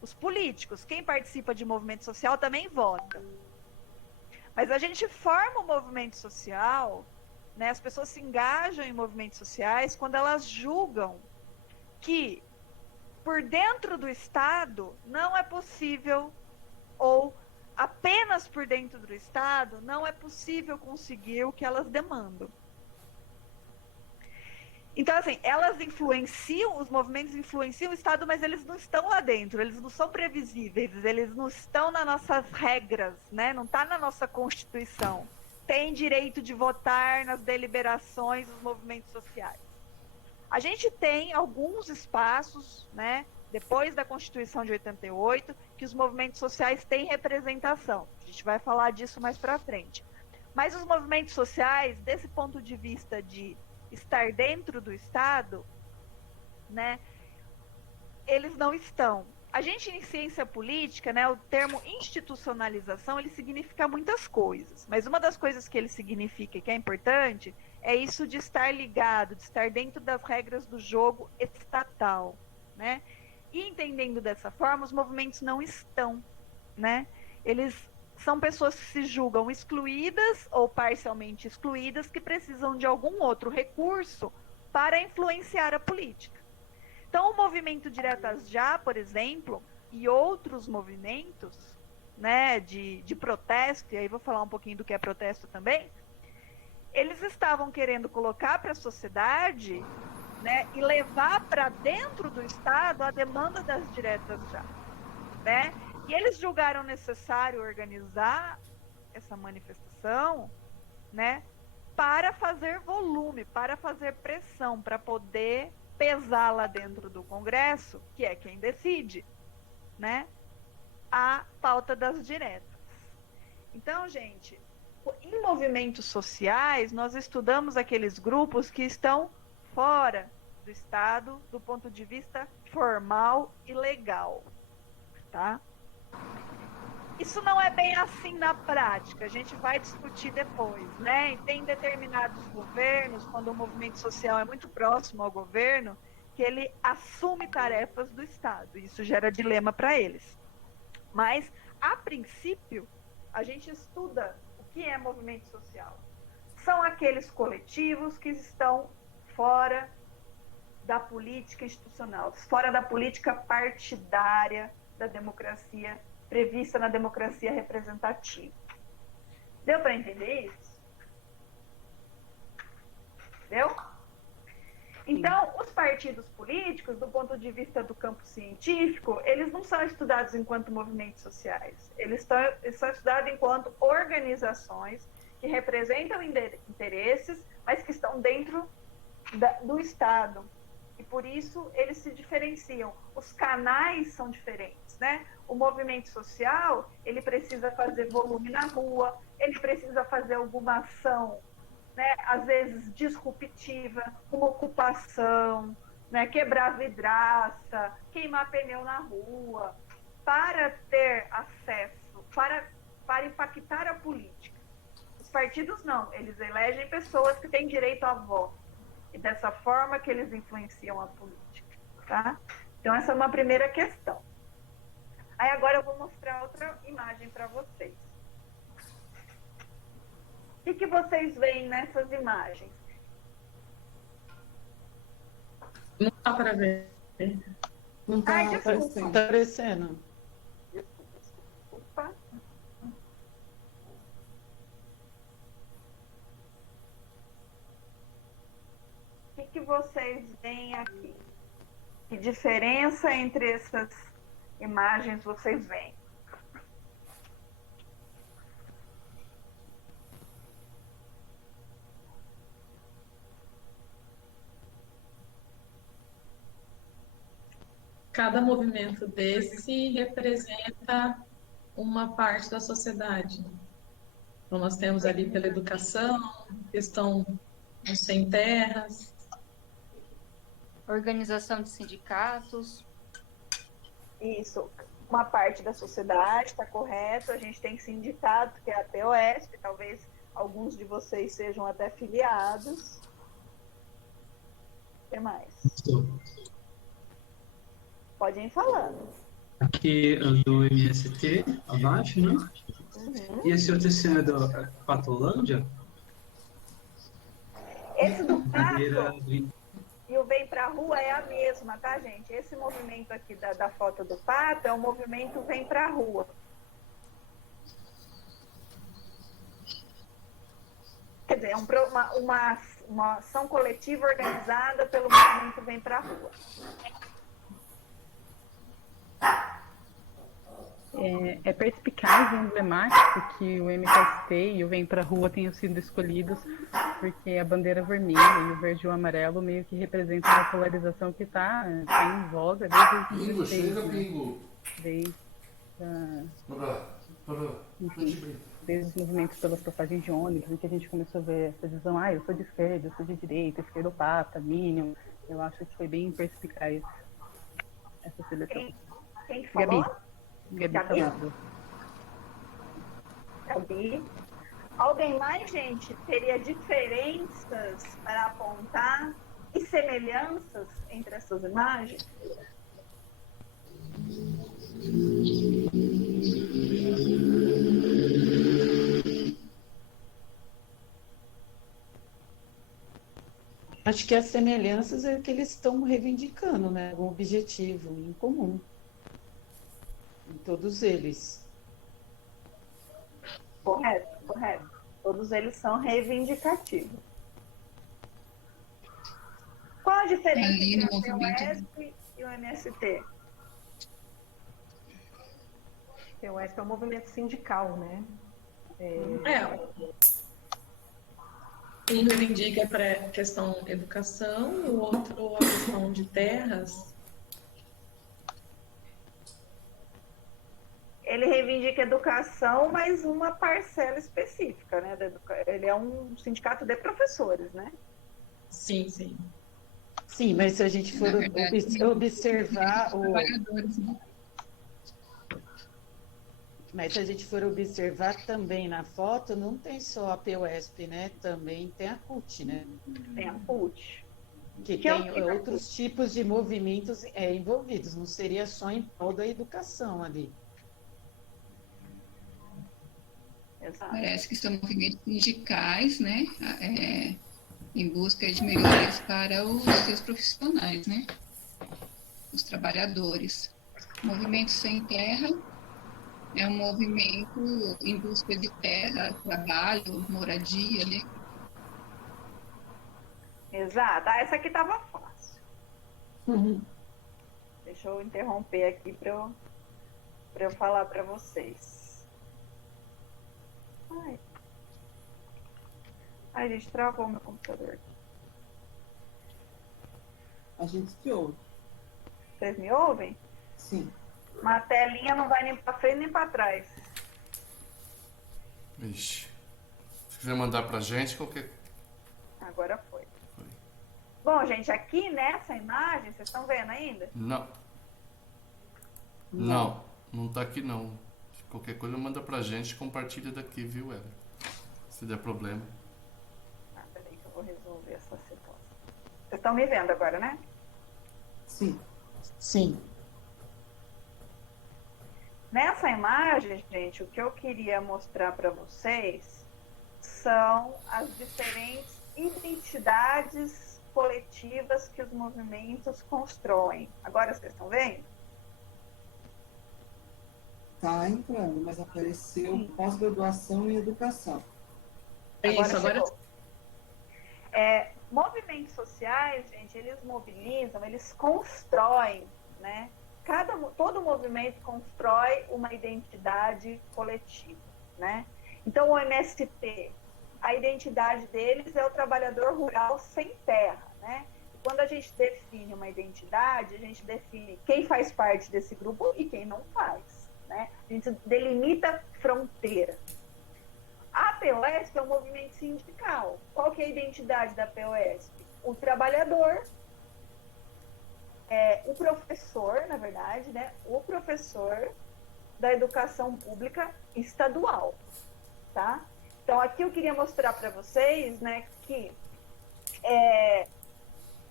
os políticos, quem participa de movimento social também vota. Mas a gente forma um movimento social, né? As pessoas se engajam em movimentos sociais quando elas julgam que por dentro do Estado não é possível, ou apenas por dentro do Estado não é possível conseguir o que elas demandam. Então, assim, elas influenciam, os movimentos influenciam o Estado, mas eles não estão lá dentro, eles não são previsíveis, eles não estão nas nossas regras, né? Não está na nossa Constituição. Tem direito de votar nas deliberações dos movimentos sociais. A gente tem alguns espaços, né, depois da Constituição de 88, que os movimentos sociais têm representação. A gente vai falar disso mais para frente. Mas os movimentos sociais, desse ponto de vista de estar dentro do Estado, né, eles não estão. A gente, em ciência política, né, o termo institucionalização, ele significa muitas coisas, mas uma das coisas que ele significa e que é importante é isso de estar ligado, de estar dentro das regras do jogo estatal, né? E entendendo dessa forma, os movimentos não estão, né? Eles são pessoas que se julgam excluídas ou parcialmente excluídas, que precisam de algum outro recurso para influenciar a política. Então, o movimento Diretas Já, por exemplo, e outros movimentos, né, de protesto, e aí vou falar um pouquinho do que é protesto também, eles estavam querendo colocar para a sociedade, né, e levar para dentro do Estado a demanda das Diretas Já, né? E eles julgaram necessário organizar essa manifestação, né, para fazer volume, para fazer pressão, para poder pesar lá dentro do Congresso, que é quem decide, né, a pauta das diretas. Então, gente, em movimentos sociais, nós estudamos aqueles grupos que estão fora do Estado, do ponto de vista formal e legal, tá? Isso não é bem assim na prática, a gente vai discutir depois, né? E tem determinados governos, quando o movimento social é muito próximo ao governo, que ele assume tarefas do Estado, e isso gera dilema para eles. Mas, a princípio, a gente estuda o que é movimento social. São aqueles coletivos que estão fora da política institucional, fora da política partidária da democracia prevista na democracia representativa. Deu para entender isso? Deu? Então, os partidos políticos, do ponto de vista do campo científico, eles não são estudados enquanto movimentos sociais. Eles são estudados enquanto organizações que representam interesses, mas que estão dentro do Estado. E por isso eles se diferenciam. Os canais são diferentes, né? O movimento social, ele precisa fazer volume na rua, ele precisa fazer alguma ação, né, às vezes disruptiva, uma ocupação, né, quebrar vidraça, queimar pneu na rua, para ter acesso, para impactar a política. Os partidos não, eles elegem pessoas que têm direito a voto, e dessa forma que eles influenciam a política, tá? Então essa é uma primeira questão. Aí agora eu vou mostrar outra imagem para vocês. O que vocês veem nessas imagens? Não dá para ver. Não está aparecendo. Desculpa. O que vocês veem aqui? Que diferença entre essas imagens vocês veem? Cada movimento desse representa uma parte da sociedade. Então, nós temos ali pela educação, questão dos sem terras, organização de sindicatos. Isso, uma parte da sociedade, está correto. A gente tem sindicato, que é a POSP, talvez alguns de vocês sejam até filiados. O que mais? Podem ir falando. Aqui do MST, abaixo, né? Uhum. E esse outro cena da Patolândia? Esse do Pato e o Vem Pra Rua é a mesma, tá, gente? Esse movimento aqui da foto do Pato é o movimento Vem Pra Rua. Quer dizer, é uma ação coletiva organizada pelo movimento Vem Pra Rua. É perspicaz e emblemático que o MTST e o Vem Pra Rua tenham sido escolhidos, porque a bandeira vermelha e o verde e o amarelo meio que representam a polarização que está em voga desde 2016. Bingo, chega, bingo. Desde Enfim. desde os movimentos pelas passagens de ônibus, em que a gente começou a ver essa visão, eu sou de esquerda, eu sou de direita, esquerdopata, mínimo. Eu acho que foi bem perspicaz essa seleção. Quem falou? Gabi. Gabi. Alguém mais, gente, teria diferenças para apontar e semelhanças entre essas imagens? Acho que as semelhanças é que eles estão reivindicando, né? Um objetivo em comum. Em todos eles. Correto, correto. Todos eles são reivindicativos. Qual a diferença entre o POSP e o MST? O POSP é um movimento sindical, né? Um reivindica para a questão educação e o outro a questão de terras. Ele reivindica educação, mas uma parcela específica, né? Ele é um sindicato de professores, né? Sim, sim. Sim, mas se a gente for observar o... Trabalhadores, né? Mas se a gente for observar também na foto, não tem só a POSP, né? Também tem a CUT, né? Tem a CUT. Que tem outros tipos de movimentos envolvidos. Não seria só em prol da educação ali. Exato. Parece que são movimentos sindicais, né? Em busca de melhorias para os seus profissionais, né? Os trabalhadores. Movimento Sem Terra é um movimento em busca de terra, trabalho, moradia, né? Exato. Essa aqui estava fácil. Deixa eu interromper aqui para eu falar para vocês. Ai, gente, travou meu computador aqui. A gente te ouve. Vocês me ouvem? Sim. Uma telinha não vai nem para frente nem para trás. Ixi. Se quiser mandar pra gente, qualquer... Agora foi. Bom, gente, aqui nessa imagem, vocês estão vendo ainda? Não tá aqui não. Qualquer coisa manda pra gente, compartilha daqui, viu, Ellen? Se der problema. Peraí que eu vou resolver essa situação. Vocês estão me vendo agora, né? Sim. Sim. Nessa imagem, gente, o que eu queria mostrar para vocês são as diferentes identidades coletivas que os movimentos constroem. Agora vocês estão vendo? Está entrando, mas apareceu pós-graduação em educação. Agora movimentos sociais, gente, eles mobilizam, eles constroem, né? Todo movimento constrói uma identidade coletiva, né? Então, o MST, a identidade deles é o trabalhador rural sem terra, né? Quando a gente define uma identidade, a gente define quem faz parte desse grupo e quem não faz, né? A gente delimita fronteiras. A POSP é um movimento sindical. Qual que é a identidade da POSP? O trabalhador, o professor, na verdade, né? O professor da educação pública estadual, tá? Então, aqui eu queria mostrar para vocês, né, que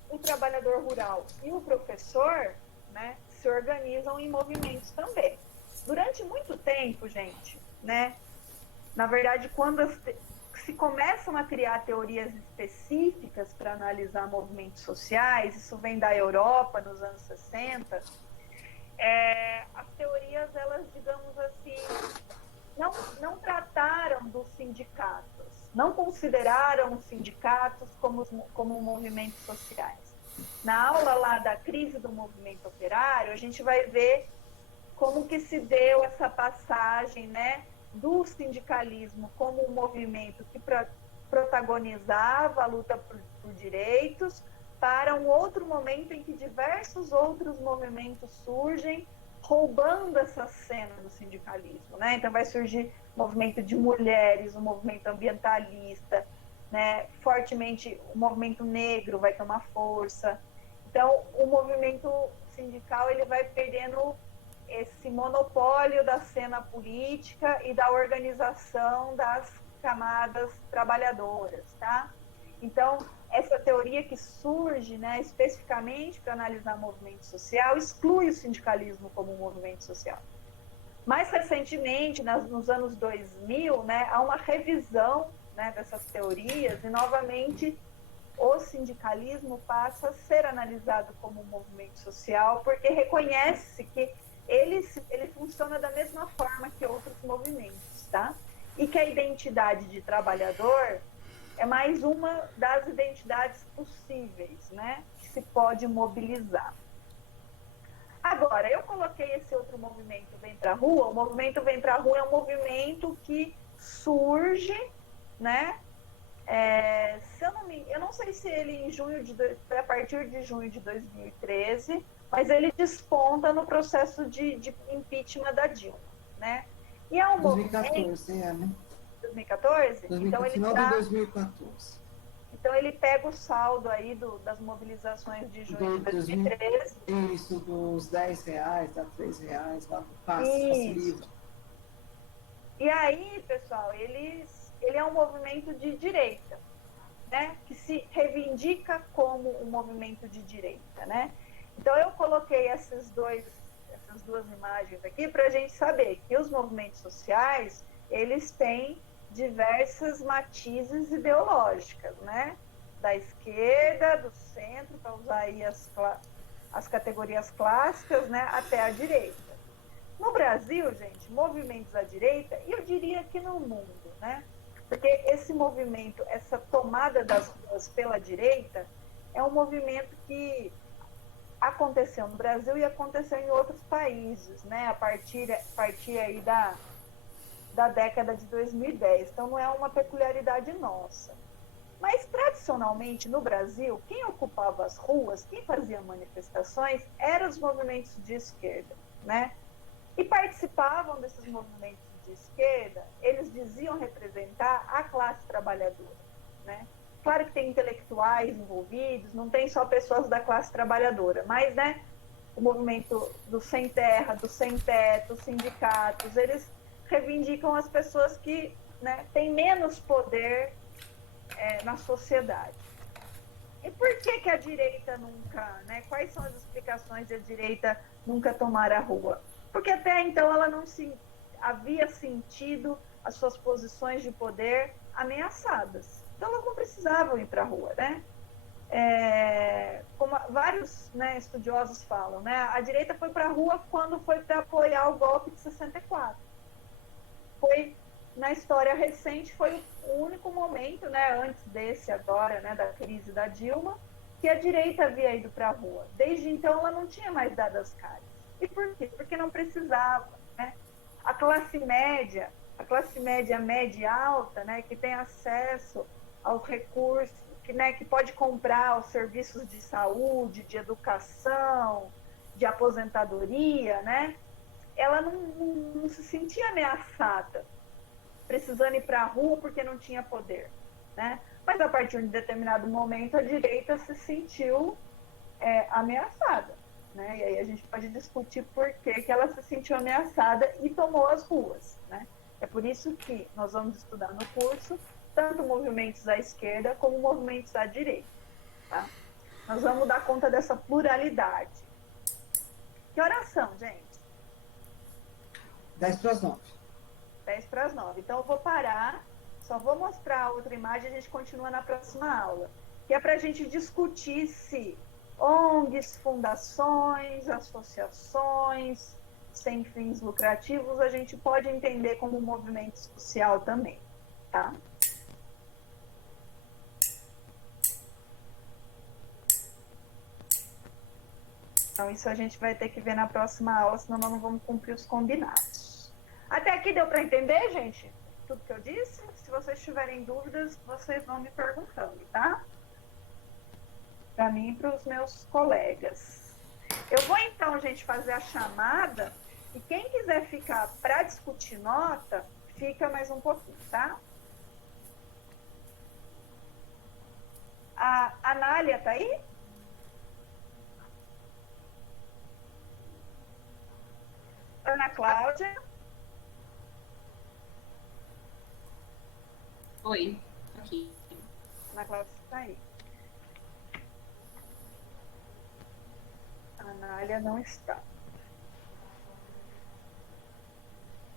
o trabalhador rural e o professor, né, se organizam em movimentos também. Durante muito tempo, gente, né, na verdade, quando se começam a criar teorias específicas para analisar movimentos sociais, isso vem da Europa nos anos 60, as teorias, elas, digamos assim, não trataram dos sindicatos, não consideraram os sindicatos como movimentos sociais. Na aula lá da crise do movimento operário, a gente vai ver como que se deu essa passagem, né, do sindicalismo como um movimento que protagonizava a luta por direitos, para um outro momento em que diversos outros movimentos surgem roubando essa cena do sindicalismo, né? Então vai surgir movimento de mulheres, um movimento ambientalista, né? Fortemente o movimento negro vai tomar força. Então o movimento sindical ele vai perdendo esse monopólio da cena política e da organização das camadas trabalhadoras, tá? Então, essa teoria que surge, né, especificamente para analisar movimento social, exclui o sindicalismo como um movimento social. Mais recentemente, nos anos 2000, né, há uma revisão, né, dessas teorias e, novamente, o sindicalismo passa a ser analisado como um movimento social, porque reconhece que ele funciona da mesma forma que outros movimentos, tá? E que a identidade de trabalhador é mais uma das identidades possíveis, né? Que se pode mobilizar. Agora, eu coloquei esse outro movimento Vem Pra Rua. O movimento Vem Pra Rua é um movimento que surge, né? Eu não sei se ele foi a partir de junho de 2013, mas ele desponta no processo de impeachment da Dilma, né? E é um 2014, movimento... 2014? Então, ele final de 2014. Então ele pega o saldo aí das mobilizações de junho de 2013. Isso, dos R$10, dá R$3, lá do passe livre. E aí, pessoal, ele é um movimento de direita, né? Que se reivindica como um movimento de direita, né? Então eu coloquei essas duas imagens aqui para a gente saber que os movimentos sociais, eles têm diversas matizes ideológicas, né? Da esquerda, do centro, para usar aí as categorias clássicas, né? Até a direita. No Brasil, gente, movimentos à direita, e eu diria que no mundo, né? Porque esse movimento, essa tomada das ruas pela direita, é um movimento que aconteceu no Brasil e aconteceu em outros países, né? A partir aí da década de 2010. Então, não é uma peculiaridade nossa. Mas, tradicionalmente, no Brasil, quem ocupava as ruas, quem fazia manifestações, eram os movimentos de esquerda, né? E participavam desses movimentos de esquerda, eles diziam representar a classe trabalhadora, né? Claro que tem intelectuais envolvidos, não tem só pessoas da classe trabalhadora, mas, né, o movimento do sem terra, do sem teto, os sindicatos, eles reivindicam as pessoas que, né, têm menos poder na sociedade. E por que a direita nunca, né, quais são as explicações de a direita nunca tomar a rua? Porque até então ela não havia sentido as suas posições de poder ameaçadas. Então elas não precisavam ir para a rua, né? Como vários, né, estudiosos falam, né? A direita foi para a rua quando foi para apoiar o golpe de 64. Foi, na história recente, foi o único momento, né, antes desse agora, né, da crise da Dilma, que a direita havia ido para a rua. Desde então ela não tinha mais dado as caras. E por quê? Porque não precisava, né? A classe média e alta, né, que tem acesso aos recursos, que pode comprar os serviços de saúde, de educação, de aposentadoria, né? Ela não se sentia ameaçada, precisando ir para a rua porque não tinha poder, né? Mas a partir de um determinado momento a direita se sentiu ameaçada, né? E aí a gente pode discutir por que ela se sentiu ameaçada e tomou as ruas, né? É por isso que nós vamos estudar no curso tanto movimentos à esquerda como movimentos à direita, tá? Nós vamos dar conta dessa pluralidade. Que horas são, gente? 10:09. 10:09. Então eu vou parar, só vou mostrar outra imagem e a gente continua na próxima aula. Que é para a gente discutir se ONGs, fundações, associações sem fins lucrativos a gente pode entender como um movimento social também, tá? Então, isso a gente vai ter que ver na próxima aula, senão nós não vamos cumprir os combinados. Até aqui deu para entender, gente? Tudo que eu disse? Se vocês tiverem dúvidas, vocês vão me perguntando, tá? Para mim e para os meus colegas. Eu vou então, gente, fazer a chamada e quem quiser ficar para discutir nota, fica mais um pouquinho, tá? A Anália tá aí? Ana Cláudia? Oi, aqui. Ana Cláudia está aí. A Anália não está.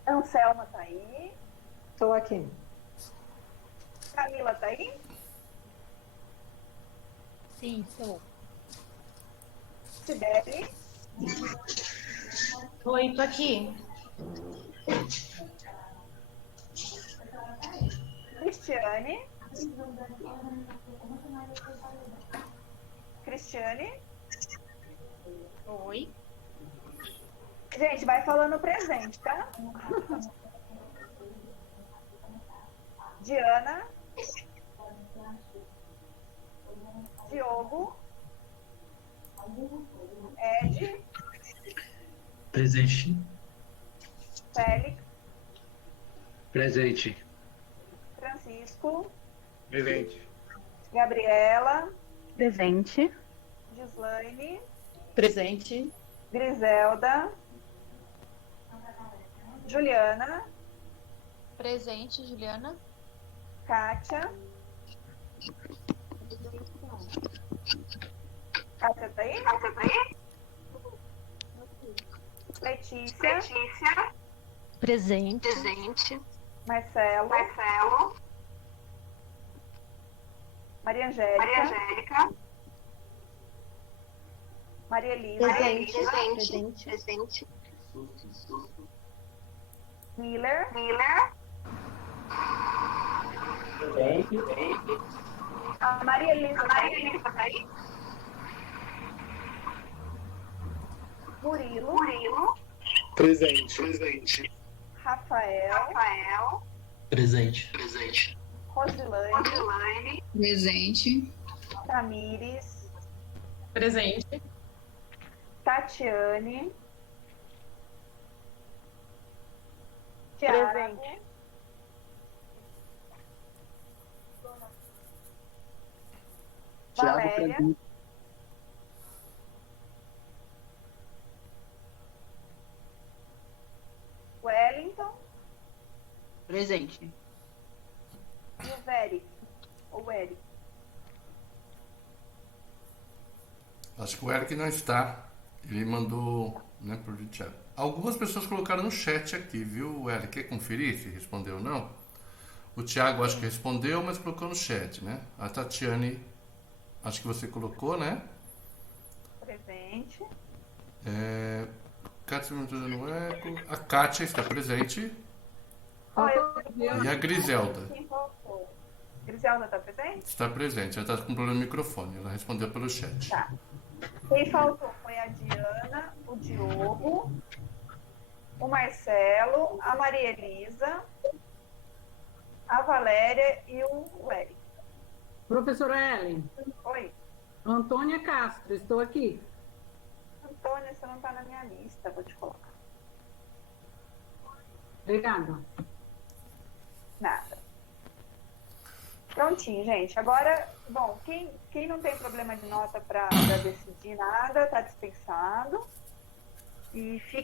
Anselma está aí. Estou aqui. Camila está aí? Sim, sou. Sibeli? Oi, tô aqui. Cristiane? Cristiane? Oi. Gente, vai falando presente, tá? Diana? Diogo? Ed? Presente. Félix? Presente. Francisco? Presente. Gabriela? Presente. Gislaine? Presente. Griselda? Juliana? Presente, Juliana. Kátia? Kátia tá aí? Kátia tá aí? Letícia? Letícia? Presente. Presente. Marcelo? Marcelo? Maria Angélica? Maria Angélica? Maria Elisa? Presente. Presente. Presente. Miller? Miller? Presente. A Maria Elisa tá aí? Murilo? Murilo? Presente. Presente. Rafael? Rafael? Presente. Presente. Rosilane? Rosilane? Presente. Tamires? Presente. Tatiane? Tiago? Presente. Valéria? Wellington? Presente. E o Veric? O Eric? Acho que o Eric não está. Ele mandou, né, por Thiago. Algumas pessoas colocaram no chat aqui, viu, Eric? Quer conferir se respondeu ou não? O Thiago acho que respondeu, mas colocou no chat, né? A Tatiane, acho que você colocou, né? Presente. Kátia me dando eco. A Kátia está presente. E a Griselda Quem colocou? Griselda está presente? está presente. Ela está com problema no microfone. Ela respondeu pelo chat. Tá. Quem faltou foi a Diana, o Diogo, o Marcelo, a Maria Elisa, a Valéria e o Eric. Professora Ellen. Oi. Antônia Castro, estou aqui. Antônia, você não está na minha lista, vou te colocar. Obrigada. Nada. Prontinho, gente. Agora, bom, quem não tem problema de nota para decidir nada, está dispensado. E fica